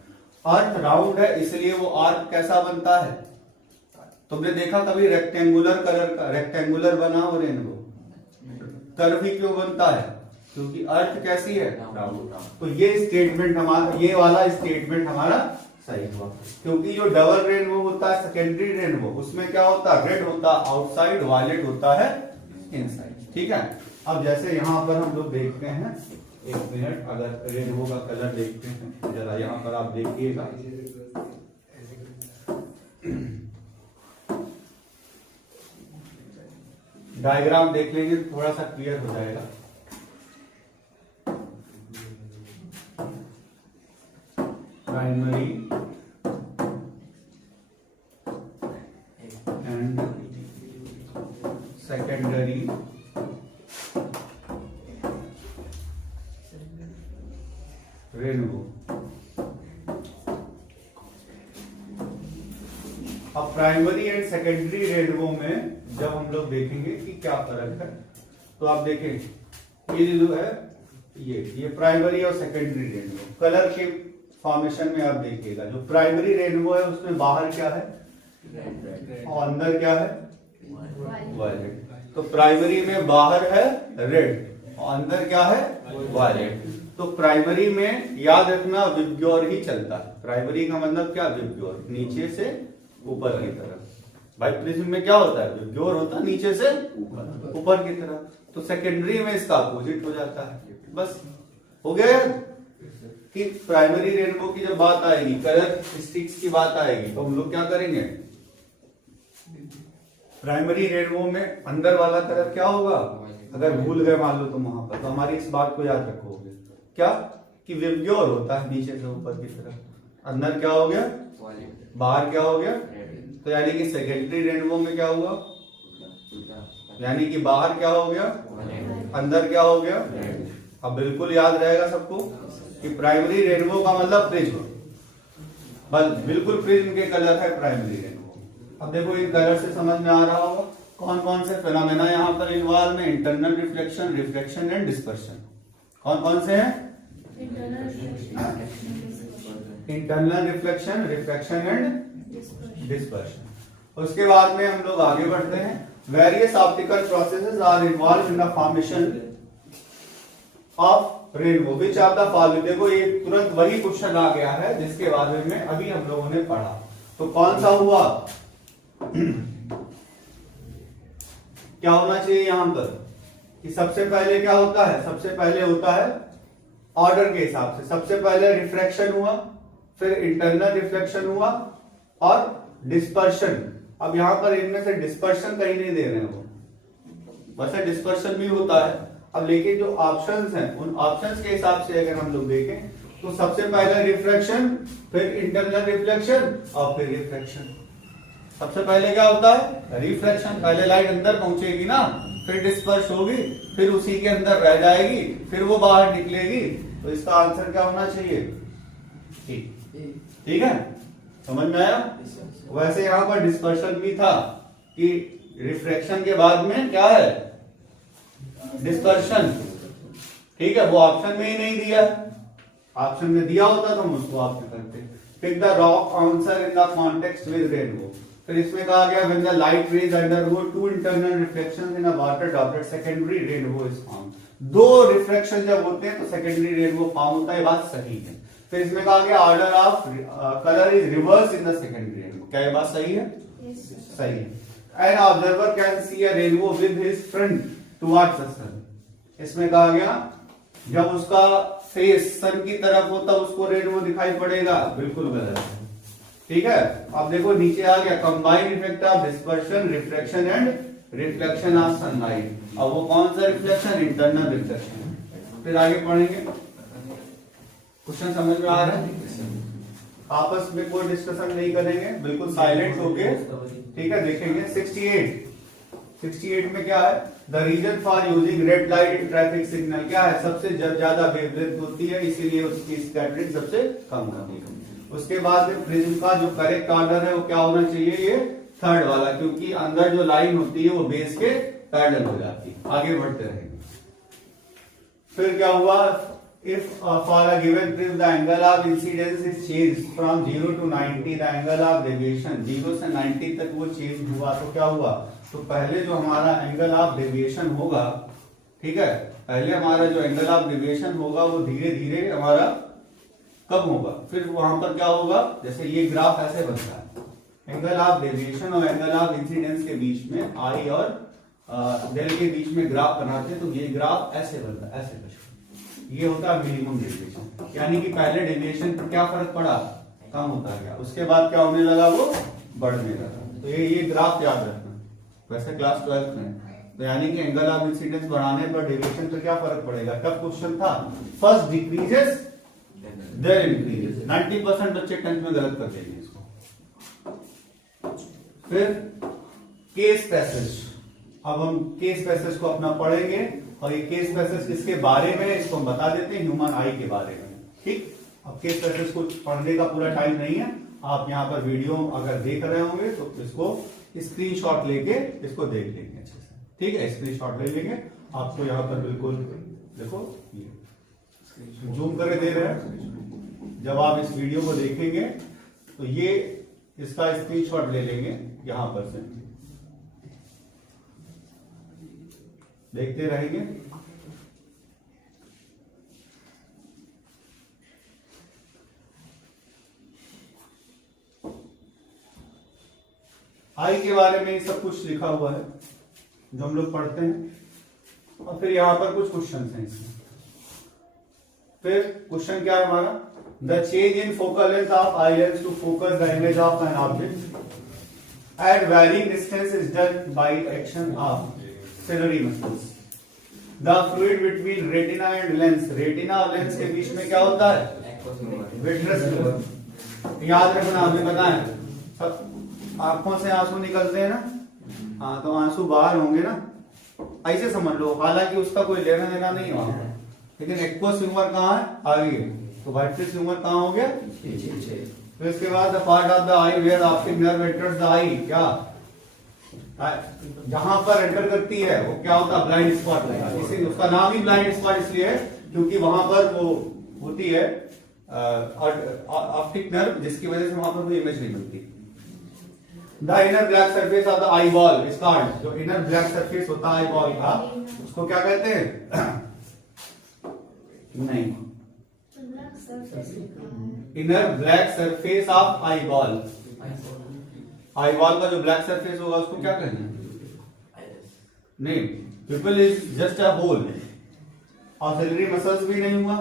Earth round है इसलिए वो आर्क कैसा बनता है? तुमने देखा कभी रेक्टेंगुलर कलर का, रेक्टेंगुलर बना हो रेनबो? कर्व ही क्यों बनता है? क्योंकि अर्थ कैसी है? राउंड। तो ये स्टेटमेंट हमारा, ये वाला स्टेटमेंट हमारा सही हुआ। क्योंकि जो डबल रेनबो होता है, सेकेंडरी रेनबो, उसमें क्या होता है? रेड होता है आउटसाइड, वायलेट होता है इनसाइड। ठीक है, अब जैसे यहां पर हम लोग देखते हैं, एक मिनट, अगर रेनबो का कलर देखते हैं जरा, यहां पर आप देखिएगा, डायग्राम देख लेंगे तो थोड़ा सा क्लियर हो जाएगा। Primary and secondary rainbow. अब प्राइमरी एंड सेकेंडरी रेनबो में जब हम लोग देखेंगे कि क्या फर्क है, तो आप देखें ये जो है ये प्राइमरी और सेकेंडरी रेनबो कलर के फॉर्मेशन में आप देखिएगा। जो प्राइमरी रेनबो है उसमें बाहर क्या है और अंदर क्या है वायलेट। तो प्राइमरी में बाहर है रेड और अंदर क्या है वायलेट। तो प्राइमरी में याद रखना विबग्योर ही चलता है। प्राइमरी का मतलब क्या विबग्योर, नीचे से ऊपर की तरफ। भाई प्रिज्म में क्या होता है विबग्योर होता है नीचे से ऊपर की तरफ। तो सेकेंडरी में इसका अपोजिट हो जाता है। बस हो गया यार कि प्राइमरी रेनबो की जब बात आएगी, कलर स्टिक्स की बात आएगी, तो हम लोग क्या करेंगे, प्राइमरी रेनबो में अंदर वाला कलर क्या होगा, अगर भूल गए मान लो तुम वहां पर, तो हमारी इस बात को याद रखोगे क्या कि विबग्योर होता है नीचे से ऊपर की तरफ, अंदर क्या हो गया बाहर क्या हो गया। तो यानी कि सेकेंडरी रेनबो में क्या हुआ, यानी कि बाहर क्या हो गया अंदर क्या हो गया। अब बिल्कुल याद रहेगा सबको कि प्राइमरी रेनबो का मतलब प्रिज्म, बस बिल्कुल प्रिज्म के कलर है प्राइमरी रेनबो। अब देखो इन कलर से समझ में आ रहा होगा कौन कौन से फिनोमेना यहाँ पर इन्वॉल्व में, internal reflection, reflection and dispersion. कौन कौन से हैं, internal reflection, reflection and dispersion. उसके बाद में हम लोग आगे बढ़ते हैं। Various optical processes are involve in the formation of rainbow which of the following. देखो ये तुरंत वही क्वेश्चन आ गया है जिसके बारे में अभी हम लोगों ने पढ़ा। तो कौन सा हुआ क्या होना चाहिए यहां पर कि सबसे पहले क्या होता है, सबसे पहले होता है ऑर्डर के हिसाब से, सबसे पहले रिफ्रैक्शन हुआ, फिर इंटरनल रिफ्लेक्शन हुआ और डिस्पर्शन। अब यहां पर इनमें से डिस्पर्शन कहीं नहीं दे रहे हैं वो, वैसे डिस्पर्शन भी होता है। अब लेकिन जो ऑप्शंस हैं उन ऑप्शंस के हिसाब से अगर हम लोग देखें तो सबसे पहले रिफ्रैक्शन, फिर इंटरनल रिफ्लेक्शन और फिर रिफ्रैक्शन। सबसे पहले क्या होता है रिफ्रैक्शन, पहले लाइट अंदर पहुंचेगी ना, फिर डिस्पर्स होगी, फिर उसी के अंदर रह जाएगी, फिर वो बाहर निकलेगी। तो इसका आंसर क्या होना चाहिए, ठीक है, समझ में आया। वैसे यहां पर डिस्पर्शन भी था कि रिफ्रैक्शन के बाद में क्या है डिस्पर्शन, ठीक है, वो ऑप्शन में ही नहीं दिया, ऑप्शन में दिया होता तो हम उसको ऑप्शन करते। Pick the wrong answer in the context with rainbow. फिर इसमें कहा गया when the light rays undergo two internal reflections in a water droplet secondary rainbow is found. दो रिफ्लेक्शन जब होते हैं तो सेकेंडरी रेनबो फाउंड होता है, ये बात सही है। फिर इसमें कहा गया order of colour is reverse in the secondary rainbow. क्या ये बात सही है, सही है। An observer can see a rainbow with his front towards the sun. इसमें कहा गया जब उसका फेस सन की तरफ हो तब उसको रेनबो दिखाई पड़ेगा, बिल्कुल गलत है, ठीक है। अब देखो नीचे आ गया combined effect of dispersion, refraction and reflection of sunlight. अब वो कौन सा रिफ्लेक्शन, इंटरनल रिफ्लेक्शन। फिर आगे पढ़ेंगे, क्वेश्चन समझ में आ रहा है। आपस में कोई डिस्कशन नहीं करेंगे, बिल्कुल साइलेंट होके, ठीक है। देखेंगे 68 में क्या है, the reason for using red light in traffic signal. क्या है, सबसे जब ज्यादा वेवलेंथ होती है इसीलिए उसकी स्कैटरिंग सबसे कम होती है। उसके बाद में प्रिज्म का जो करेक्ट ऑर्डर है वो क्या होना चाहिए, ये थर्ड वाला, क्योंकि अंदर जो लाइन होती है वो बेस के पैरेलल हो जाती है। आगे बढ़ते रहेंगे। फिर क्या हुआ, if for a given prism the angle of incidence is changed from 0 to 90, the angle of deviation 0 से 90 तक वो चेंज हुआ, तो क्या हुआ, तो पहले जो हमारा एंगल ऑफ डेविएशन होगा, ठीक है, पहले हमारा जो एंगल ऑफ डेविएशन होगा वो धीरे धीरे हमारा कम होगा। फिर वहां पर क्या होगा, जैसे ये ग्राफ ऐसे बनता है, एंगल ऑफ डेविएशन और एंगल ऑफ इंसिडेंस के बीच में आई और डेल के बीच में ग्राफ बनाते हैं, तो ये ग्राफ ऐसे बनता है, ऐसे कुछ, ये होता है मिनिमम डेविएशन। यानी कि पहले डेविएशन पर क्या फर्क पड़ा, कम होता गया, उसके बाद क्या होने लगा, वो बढ़ने लगा। तो ये ग्राफ याद रखना, वैसे क्लास 12th में। तो यानी कि एंगल ऑफ इंसिडेंस बढ़ाने पर डेविएशन पर क्या फर्क पड़ेगा, टफ क्वेश्चन था। फर्स्ट डिक्रीजेस देयर इंक्रीजेस, 90% बच्चे 10th में गलत कर देंगे इसको। फिर केस पैसेज, अब हम केस पैसेज को अपना पढ़ेंगे, और ये केस पैसेज किसके बारे में है इसको हम बता देते हैं, ह्यूमन आई के बारे में, ठीक। अब केस पैसेज को पढ़ने का पूरा टाइम नहीं है, आप यहाँ पर वीडियो अगर देख रहे होंगे तो इसको स्क्रीनशॉट लेके इसको देख लेंगे अच्छे से, ठीक है, स्क्रीनशॉट ले लेंगे, आपको यहाँ पर बिल्कुल देखो ये जूम करके दे रहे हैं। जब आप इस वीडियो को देखेंगे तो ये इसका स्क्रीनशॉट ले लेंगे यहां पर से, देखते रहेंगे। आई के बारे में सब कुछ लिखा हुआ है जो हम लोग पढ़ते हैं। और फिर यहां पर कुछ क्वेश्चन हैं इसमें। फिर क्वेश्चन क्या है हमारा, the change in focal length of eye lens to focus the image of an object at varying distance is done by action of ciliary muscles. The fluid between retina and lens, retina और lens के बीच में क्या होता है, vitreous fluid. याद रखना, हमें बताएं सब आंखों से आंसू निकलते हैं ना, हाँ तो आंसू बाहर होंगे ना, ऐसे समझ लो। हालांकि उसका कोई लेना देना नहीं हुआ, लेकिन एक्वस ह्यूमर कहाँ है, आगे। तो वाइट्रिस ह्यूमर कहाँ हो गया, तो इसके बाद the part of the eye where optic nerve enters the eye, क्या जहां पर एंटर करती है वो क्या होता है, ब्लाइंड स्पॉट। इसी उसका नाम ही ब्लाइंड स्पॉट इसलिए है क्योंकि वहां पर वो होती है ऑप्टिक नर्व, जिसकी वजह से वहां पर कोई इमेज नहीं मिलती। The inner black surface of the eye ball is called, जो इनर ब्लैक सरफेस होता है आई बॉल का, उसको क्या कहते हैं नहीं, inner black surface of eye ball. Eye ball का जो ब्लैक सरफेस होगा उसको क्या कहते हैं, नहीं, pupil is just a hole, auxiliary muscles भी नहीं हुआ,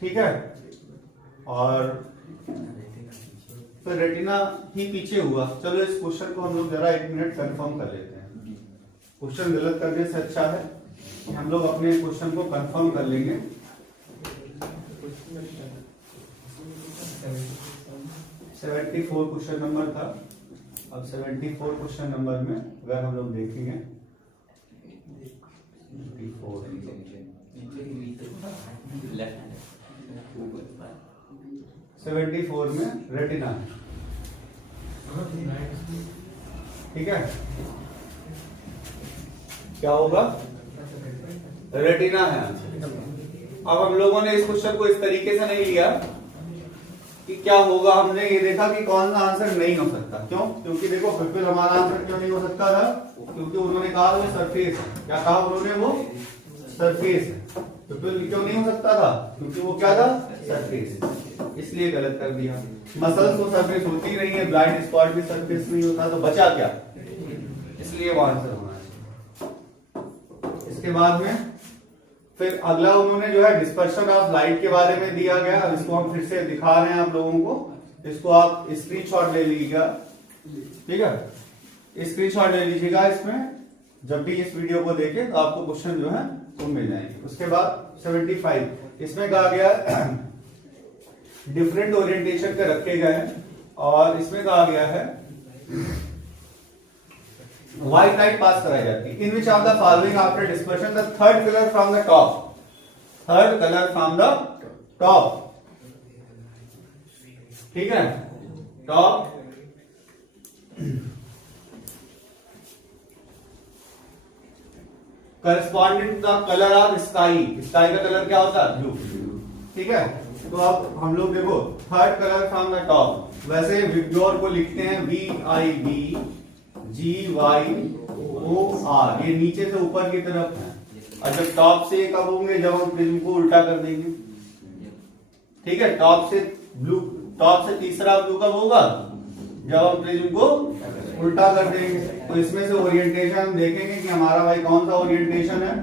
ठीक है। और फिर रेटिना ही पीछे हुआ। चलो इस क्वेश्चन को हम लोग जरा 1 मिनट कंफर्म कर लेते हैं। क्वेश्चन गलत करने से अच्छा है कि हम लोग अपने क्वेश्चन को कंफर्म कर लेंगे। 74 क्वेश्चन नंबर था, अब 74 क्वेश्चन नंबर में अगर हम लोग देखेंगे 74 में रेटिना है, ठीक है। क्या होगा, रेटिना है आंसर। अब हम लोगों ने इस क्वेश्चन को इस तरीके से नहीं लिया कि क्या होगा, हमने ये देखा कि कौन सा आंसर नहीं हो सकता। क्यों, क्योंकि देखो पिपल हमारा आंसर क्यों नहीं हो सकता था, क्योंकि उन्होंने कहा वो सरफेस है। क्या कहा उन्होंने, वो सरफेस है। पिपल क्यों नहीं हो सकता था, क्योंकि वो क्या था, सरफेस, इसलिए गलत कर दिया। मसल्स तो सरफेस होती नहीं है, ब्लाइंड स्पॉट भी सरफेस नहीं होता, तो बचा क्या, इसलिए वो आंसर होना चाहिए। इसके बाद में फिर अगला उन्होंने जो है डिस्पर्शन ऑफ लाइट के बारे में दिया गया। अब इसको हम फिर से दिखा रहे हैं आप लोगों को, इसको आप स्क्रीनशॉट ले लीजिएगा, ठीक है। स्क्रीनशॉट ले लीजिएगा इसमें, जब भी इस वीडियो को देखें तो आपको क्वेश्चन जो है वो मिल जाएंगे। उसके बाद 75 इसमें कहा गया डिफरेंट ओरिएंटेशन के रखे गए हैं, और इसमें कहा गया है व्हाइट लाइट पास कराई जाती है। In which of the following after dispersion the third colour from the top, third colour from the top, ठीक है, top corresponding to the colour of sky, sky का कलर क्या होता है, ब्लू, ठीक है। तो अब हम लोग देखो third colour from the top, वैसे विक्टोर को लिखते हैं VIBGYOR, ये नीचे से ऊपर की तरफ है। और जब टॉप से कब होंगे, जब हम प्रिज्म को उल्टा कर देंगे, ठीक है। टॉप से ब्लू, टॉप से तीसरा ब्लू कब होगा, जब हम प्रिज्म को उल्टा कर देंगे। तो इसमें से ओरिएंटेशन हम देखेंगे कि हमारा भाई कौन सा ओरिएंटेशन है,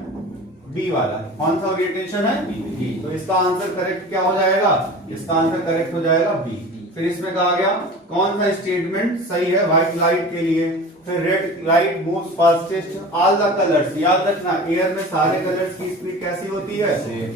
बी वाला। कौन सा ओरिएंटेशन है, बी। तो इसका आंसर करेक्ट क्या हो जाएगा, इसका आंसर करेक्ट हो जाएगा बी। फिर इसमें कहा गया कौन सा स्टेटमेंट सही है व्हाइट लाइट के लिए। फिर red light moves fastest all the colours, याद रखना एयर में सारे कलर्स की स्पीड कैसी होती है,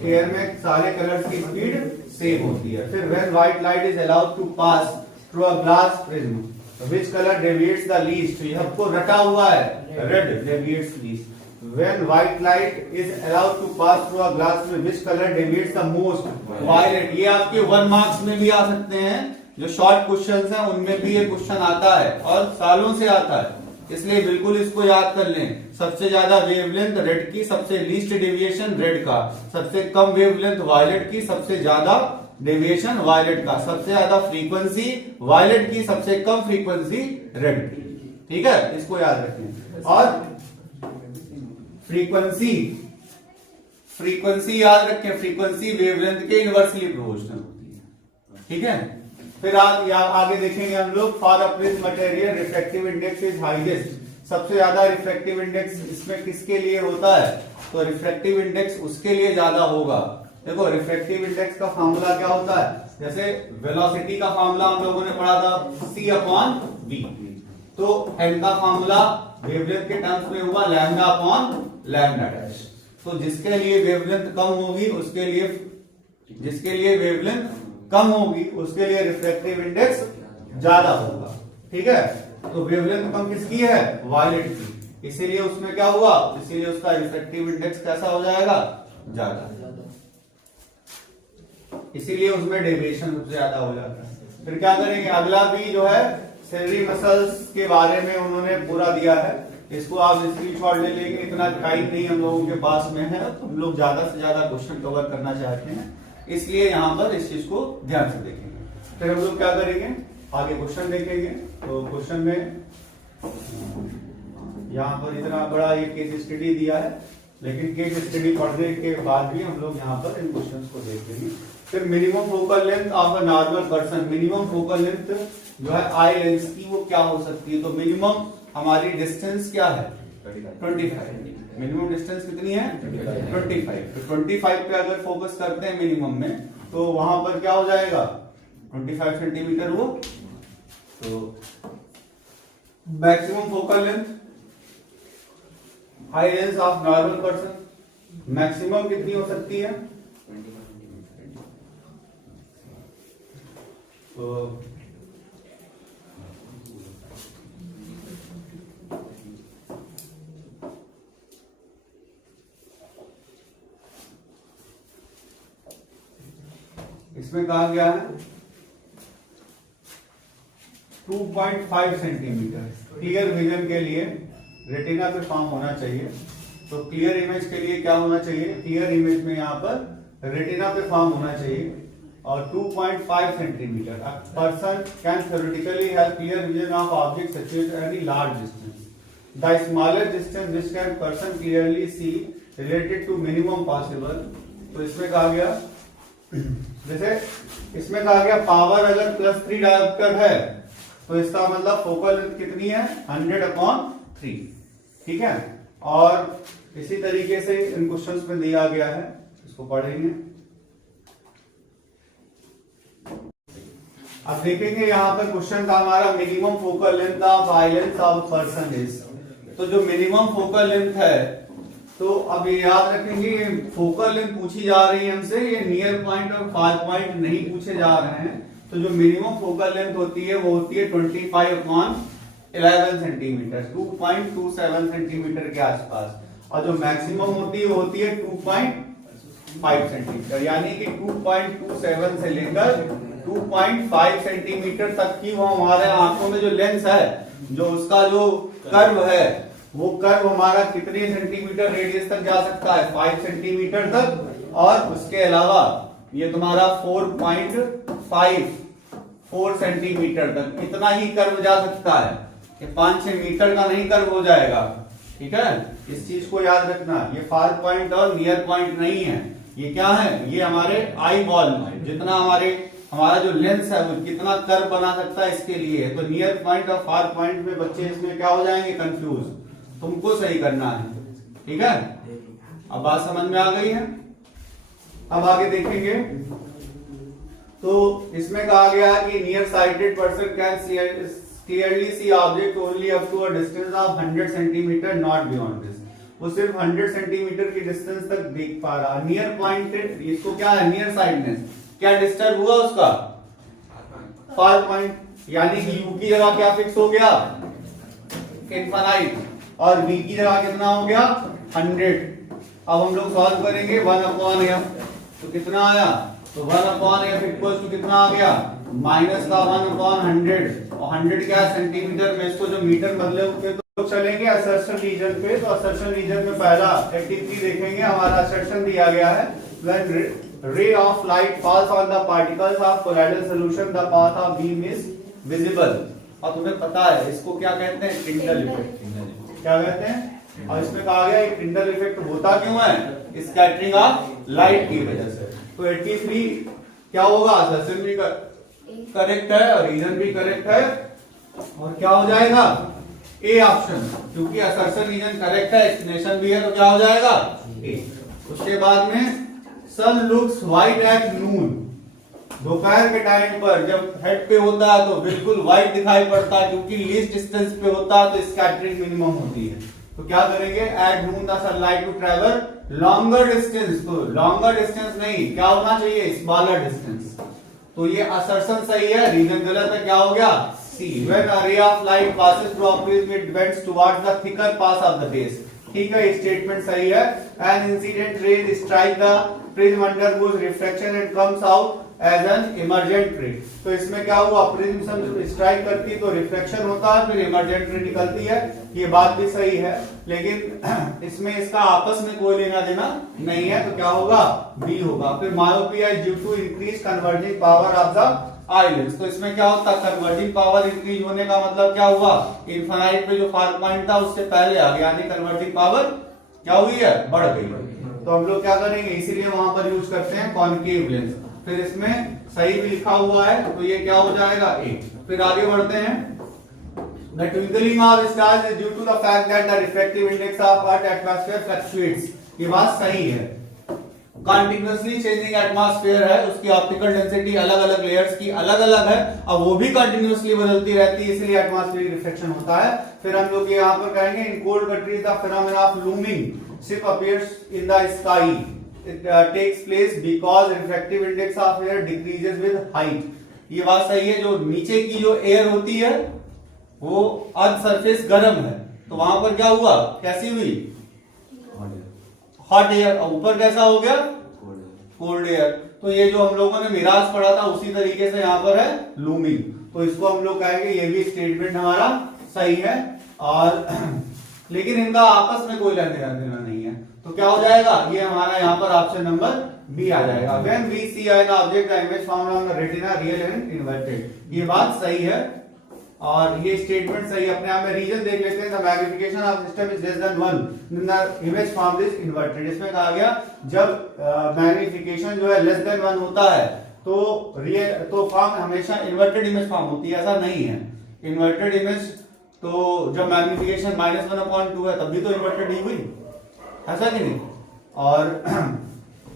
एयर में सारे कलर्स की स्पीड सेम होती है। फिर when white light is allowed to pass through a glass prism which colour deviates the least, ये हमको रटा हुआ है, red deviates least. When white light is allowed to pass through a glass which color deviates the most, violet। ये आपके 1 marks में भी आ सकते हैं, जो शॉर्ट क्वेश्चंस हैं उनमें भी ये क्वेश्चन आता है और सालों से आता है। इसलिए बिल्कुल इसको याद कर लें। सबसे ज्यादा वेवलेंथ रेड की, सबसे लीस्ट डेविएशन रेड का, सबसे कम वेवलेंथ वायलेट की, सबसे ज्यादा डेविएशन वायलेट का, सबसे ज्यादा फ्रीक्वेंसी वायलेट की, सबसे कम फ्रीक्वेंसी रेड की। ठीक है, इसको याद रखें। और फ्रीक्वेंसी याद रखें, फ्रीक्वेंसी वेवलेंथ के इनवर्सली प्रोपोर्शनल होती है। ठीक है, फिर आगे देखेंगे हम लोग। For a prism material refractive index is highest. सबसे ज्यादा रिफ्रैक्टिव इंडेक्स इसमें किसके लिए होता है? तो रिफ्रैक्टिव इंडेक्स उसके लिए ज्यादा होगा। देखो रिफ्रैक्टिव इंडेक्स का फार्मूला क्या होता है? जैसे वेलोसिटी का फार्मूला हम लोगों ने पढ़ा था c/v, तो m का फार्मूला वेवलेंथ के टर्म्स में हुआ λ/λ'। तो जिसके लिए वेवलेंथ कम होगी उसके लिए, जिसके लिए वेवलेंथ कम होगी उसके लिए रिफ्रैक्टिव इंडेक्स ज्यादा होगा। ठीक है, तो वेवलेंथ कम किसकी है? वायलेट की, इसीलिए उसमें क्या हुआ? इसीलिए उसका रिफ्रैक्टिव इंडेक्स कैसा हो जाएगा? ज्यादा, इसीलिए उसमें डेविएशन सबसे ज्यादा हो जाता है। फिर क्या करेंगे? अगला भी जो है सेलरी मसल्स के बारे में उन्होंने पूरा दिया है, इसको आप स्क्रीनशॉट ले लेंगे। इतना टाइम नहीं हम लोगों के पास में है, तो हम लोग ज्यादा से ज्यादा क्वेश्चन कवर करना चाहते हैं, इसलिए यहाँ पर इस चीज को ध्यान से देखेंगे। फिर हम लोग क्या करेंगे? आगे क्वेश्चन देखेंगे। तो क्वेश्चन में यहाँ पर इतना बड़ा ये केस स्टडी दिया है, लेकिन केस स्टडी पढ़ने के बाद भी हम लोग यहाँ पर इन क्वेश्चंस को देखेंगे। फिर minimum focal length of a normal person, minimum focal length जो है आई लेंस की वो क्या हो सकती है? तो मिनिमम हमारी डिस्टेंस क्या है? 25। मिनिमम डिस्टेंस कितनी है? 25। तो 25 पे अगर फोकस करते हैं मिनिमम में, तो वहां पर क्या हो जाएगा? 25 सेंटीमीटर वो। तो maximum focal length high lens of normal person maximum कितनी हो सकती है? तो इसमें कहा गया है 2.5 सेंटीमीटर। क्लियर विजन के लिए रेटिना पे फॉर्म होना चाहिए। तो क्लियर इमेज के लिए क्या होना चाहिए? क्लियर इमेज में यहाँ पर रेटिना पे फॉर्म होना चाहिए। और 2.5 centimetre person can theoretically have clear vision of objects situated at any large distance. The smallest distance which can person clearly see related to minimum possible. तो इसमें कहा गया, जैसे इसमें कहा गया पावर अगर +3 डायोप्टर है तो इसका मतलब फोकल लेंथ कितनी है? 100/3। ठीक है, और इसी तरीके से इन क्वेश्चंस में दिया गया है, इसको पढ़ेंगे। अब देखेंगे यहाँ पर क्वेश्चन था हमारा minimum focal length of eye lens of person is. तो जो मिनिमम फोकल लेंथ है, तो अब ये याद रखेंगे फोकल लेंथ पूछी जा रही है हमसे, ये नियर पॉइंट और फार पॉइंट नहीं पूछे जा रहे हैं। तो जो मिनिमम फोकल लेंथ होती है वो होती है 25/11 सेंटीमीटर, 2.27 सेंटीमीटर के आसपास। और जो मैक्सिमम होती है वो होती है 2.5 सेंटीमीटर, यानी कि 2.27 से लेकर 2.5 सेंटीमीटर तक की वो हमारे आंखों में जो लेंस है, जो उसका जो कर्व है, वो कर्व हमारा कितने सेंटीमीटर रेडियस तक जा सकता है? 5 सेंटीमीटर तक। और उसके अलावा ये तुम्हारा 4.4 सेंटीमीटर तक इतना ही कर्व जा सकता है, ये 5-6 मीटर का नहीं कर्व हो जाएगा। ठीक है, इस चीज को याद रखना। ये फार पॉइंट और नियर पॉइंट नहीं है, ये क्या है? ये हमारे आई बॉल में जितना हमारा जो लेंस है वो कितना कर्व बना सकता है इसके लिए है। तो नियर पॉइंट और फार पॉइंट में बच्चे इसमें क्या हो जाएंगे? कंफ्यूज। तुमको सही करना है। ठीक है, अब बात समझ में आ गई है। अब आगे देखेंगे। तो इसमें कहा गया कि near sighted person can clearly see object only up to a distance of 100 centimetre, not beyond this. वो सिर्फ 100 सेंटीमीटर की डिस्टेंस तक देख पा रहा। नियर पॉइंट इसको क्या है? Near sightedness. क्या डिस्टर्ब हुआ उसका? फार पॉइंट, यानी कि यू की जगह क्या फिक्स हो गया? इनफाइनाइट। और v की जगह कितना हो गया? 100। अब हम लोग सॉल्व करेंगे 1/f। तो कितना आया? तो 1/f इक्वल टू कितना आ गया? -1/100। और 100 क्या सेंटीमीटर में, इसको जो मीटर बदले तो चलेंगे असर्शन रीजन पे। तो असर्शन रीजन में पहला 83 देखेंगे। हमारा असर्शन दिया गया है व्हेन रे of light falls on the particles of colloidal solution the path of beam is visible. और तुम्हें पता है इसको क्या कहते हैं, टिंडल इफेक्ट। क्या कहते हैं? और इसमें कहा गया टिंडल इफेक्ट होता क्यों है, स्कैटरिंग ऑफ लाइट की वजह से। तो 83 क्या होगा, असर्शन भी करेक्ट है और रीजन भी करेक्ट है, और क्या हो जाएगा ए ऑप्शन, क्योंकि असर्शन रीजन करेक्ट है, एक्सप्लेनेशन भी है, तो क्या हो जाएगा ए। उसके बाद में सन लुक्स व्हाइट एट नून, दोपहर के टाइम पर जब हेड पे होता है तो बिल्कुल व्हाइट दिखाई पड़ता है, क्योंकि लीस्ट डिस्टेंस पे होता है तो स्कैटरिंग मिनिमम होती है। तो क्या करेंगे, at noon the sunlight to travel longer distance. तो लॉन्गर डिस्टेंस नहीं, क्या होना चाहिए, स्मॉलर डिस्टेंस। तो ये असर्शन सही है, रीजन गलत है, क्या हो गया सी। When a ray of light passes through a prism it bends towards the thicker pass of the base. ठीक है, स्टेटमेंट सही है। An incident rays strike the prism undergoes refraction and comes out as an emergent ray. तो इसमें क्या हुआ, prism strike करती तो रिफ्लेक्शन होता है, फिर इमर्जेंट रे निकलती है। ये बात भी सही है, लेकिन इसमें इसका आपस में कोई लेना देना नहीं है, तो क्या होगा बी होगा। फिर myopia due to increase converging power of the eye lens. तो इसमें क्या होता है, कन्वर्जिंग पावर इंक्रीज होने का मतलब क्या हुआ, इनफाइनाइट पे जो फार पॉइंट था उससे पहले आ गया, यानी कन्वर्जिंग पावर क्या हुई है, बढ़ गई। तो हम लोग क्या करेंगे, इसीलिए वहां पर यूज करते हैं कॉन्केव लेंस। फिर इसमें सही भी लिखा हुआ है, तो ये क्या हो जाएगा ए। फिर आगे बढ़ते हैं, the twinkling of stars is due to the fact that the refractive index of earth atmosphere fluctuates. ये बात सही है, कंटिन्यूअसली चेंजिंग एटमॉस्फेयर है, उसकी ऑप्टिकल डेंसिटी अलग अलग लेयर्स की अलग अलग है, अब वो भी कंटिन्यूअसली बदलती रहती है, इसलिए एटमॉस्फेरिक रिफ्लेक्शन होता है। फिर हम लोग यहाँ पर कहेंगे, in cold countries the phenomena of looming ship appears in the sky it takes place because refractive index of air decreases with height। ये बात सही है, जो नीचे की जो एयर होती है वो अर्थ सरफेस गर्म है, तो वहां पर क्या हुआ, कैसी हुई, हॉट एयर, और ऊपर कैसा हो गया, कोल्ड एयर। तो ये जो हम लोगों ने मिराज पढ़ा था उसी तरीके से यहाँ पर है लूमिंग। तो इसको हम लोग कहेंगे ये भी स्टेटमेंट हमारा सही है, और लेकिन इनका आपस में कोई लेना देना नहीं है, तो क्या हो जाएगा, ये हमारा यहाँ पर ऑप्शन नंबर बी आ जाएगा। When we see an object, the image found on the retina real and inverted। ये बात सही है और ये स्टेटमेंट सही है। अपने आप में रीजन देख लेते हैं, the magnification of system is less than 1 then the image formed is inverted। इसमें कहा गया जब मैग्निफिकेशन जो है लेस देन 1 होता है तो रियल तो फॉर्म हमेशा इन्वर्टेड इमेज फॉर्म होती है, ऐसा नहीं है। इन्वर्टेड इमेज तो जब मैग्निफिकेशन -1/2 है तब भी तो इन्वर्टेड ही हुई, ऐसा कि नहीं। और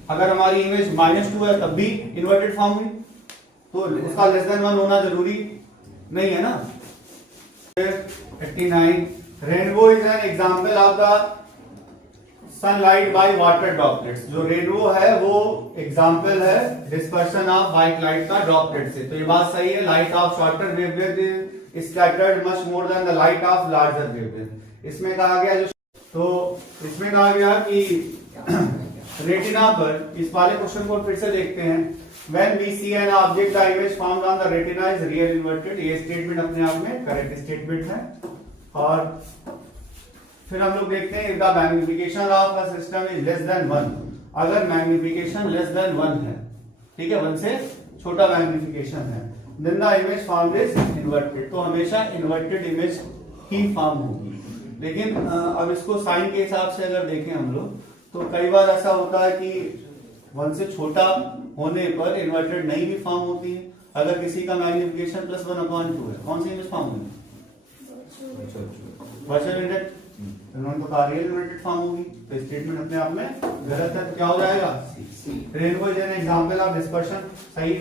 अगर हमारी इमेज -2 है तब भी इन्वर्टेड फॉर्म हुई, तो उसका लेस देन 1 होना जरूरी नहीं है ना। 89 rainbow is an example of the sunlight by water droplets. जो रेनबो है वो एग्जांपल है डिस्पर्शन ऑफ व्हाइट लाइट का ड्रॉपलेट से। तो ये बात सही है, light of shorter wavelength is scattered much more than the light of larger wavelength. इसमें कहा गया तो इसमें कहा गया कि रेटिना पर, इस वाले क्वेश्चन को फिर से देखते हैं, when we see an object the image found on the retina is real inverted. ये स्टेटमेंट अपने आप में करेक्ट स्टेटमेंट है। और फिर हम लोग देखते हैं, the magnification of a system is less than 1। अगर मैग्निफिकेशन लेस देन 1 है, ठीक है, 1 से छोटा मैग्निफिकेशन है, then the image found is inverted. तो हमेशा इन्वर्टेड इमेज ही फॉर्म होगी। लेकिन अब इसको साइन के हिसाब से अगर देखें हम लोग, तो कई बार ऐसा होता है कि 1 से छोटा होने पर इन्वर्टेड नहीं भी फॉर्म होती है। अगर किसी का मैग्निफिकेशन +1/2 है, कौन सी इमेज फॉर्म होगी, वर्चुअल इन्वर्टेड, उन्होंने कहा रियल इन्वर्टेड फॉर्म होगी। तो स्टेटमेंट अपने आप में गलत है, तो क्या हो जाएगा rainbow is an example of dispersion, सही।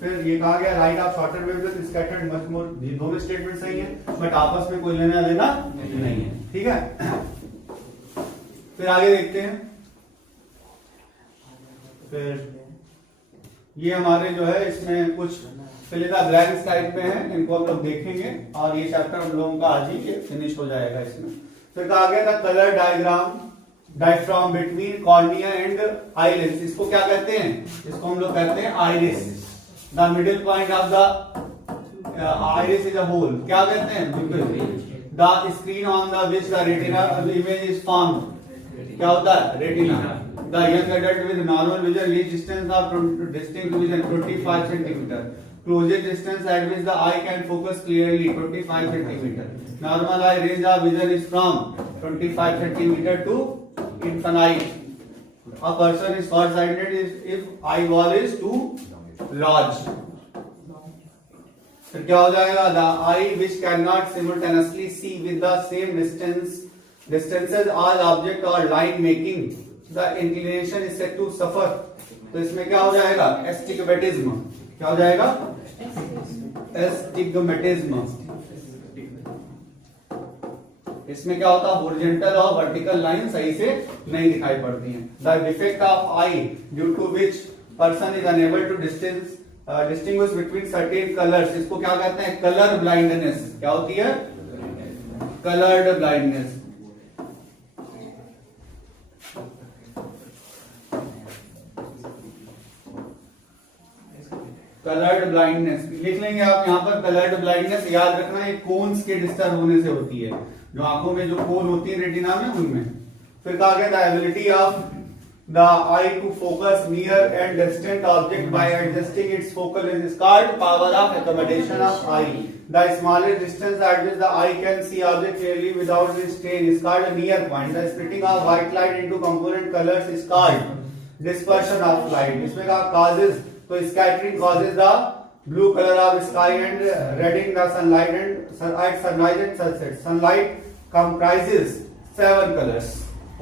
फिर ये कहा गया light of shorter wavelength scattered much more, ये दोनों स्टेटमेंट सही है, बट आपस में कोई लेना देना नहीं है, ठीक है। फिर आगे देखते हैं, फिर ये हमारे जो है इसमें कुछ फिलिदा ब्लैंक्स टाइप में है, इनको हम लोग देखेंगे और ये चैप्टर हम लोगों का आज ही फिनिश हो जाएगा इसमें। फिर कहा गया था colour diaphragm between cornea and iris. इसको क्या कहते हैं, इसको हम लोग कहते हैं iris. The middle point of the iris is a hole, क्या कहते हैं, the screen on the which the retina image is formed, क्या होता है? Retina. The young adult with normal vision reach distance of distinct vision 25 centimetre, closest distance at which the eye can focus clearly 25 centimetre, normal eye range of vision is from 25 centimetre to infinite. A person is far-sighted if eye wall is too large. फिर क्या हो जाएगा? The eye which cannot simultaneously see with the same distances all object or line making the inclination is said to suffer. तो इसमें क्या हो जाएगा? Astigmatism. क्या हो जाएगा? Astigmatism. इसमें क्या होता है? हॉरिजॉन्टल और वर्टिकल लाइन सही से नहीं दिखाई पड़ती हैं। The defect of eye due to which person is unable to distinguish between certain colours, इसको क्या कहते हैं? Colour blindness. क्या होती है? Coloured blindness. कलर्ड ब्लाइंडनेस लिख लेंगे आप यहाँ पर। कलर्ड ब्लाइंडनेस याद रखना, ये कोन्स के डिस्टर्ब होने से होती है, जो आंखों में जो कोन होती है रेटिना में, उनमें। फिर कहा गया the ability of the eye to focus near and distant object by adjusting its focal length is called power of accommodation of eye. The smallest distance at which the eye can see object clearly without strain is called near point. The splitting of white light into component colours is called dispersion of light. इसमें कहा causes, तो scattering causes the blue color of sky and redding the sunlight and at sunrise and sunset. Sunlight comprises 7 colors.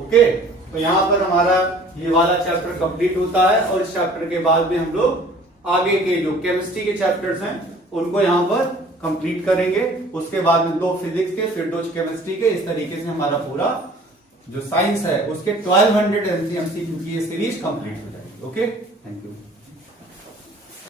Okay? तो यहाँ पर हमारा ये वाला chapter complete होता है, और इस चैप्टर के बाद में हम लोग आगे के जो केमिस्ट्री के चैप्टर्स हैं उनको यहाँ पर कंप्लीट करेंगे। उसके बाद में 2 फिजिक्स के, फिर 2 केमिस्ट्री के, इस तरीके से हमारा पूरा जो साइंस है उसके 1200 MCQ की ये सीरीज कंप्लीट हो जाएगी। Okay, thank you.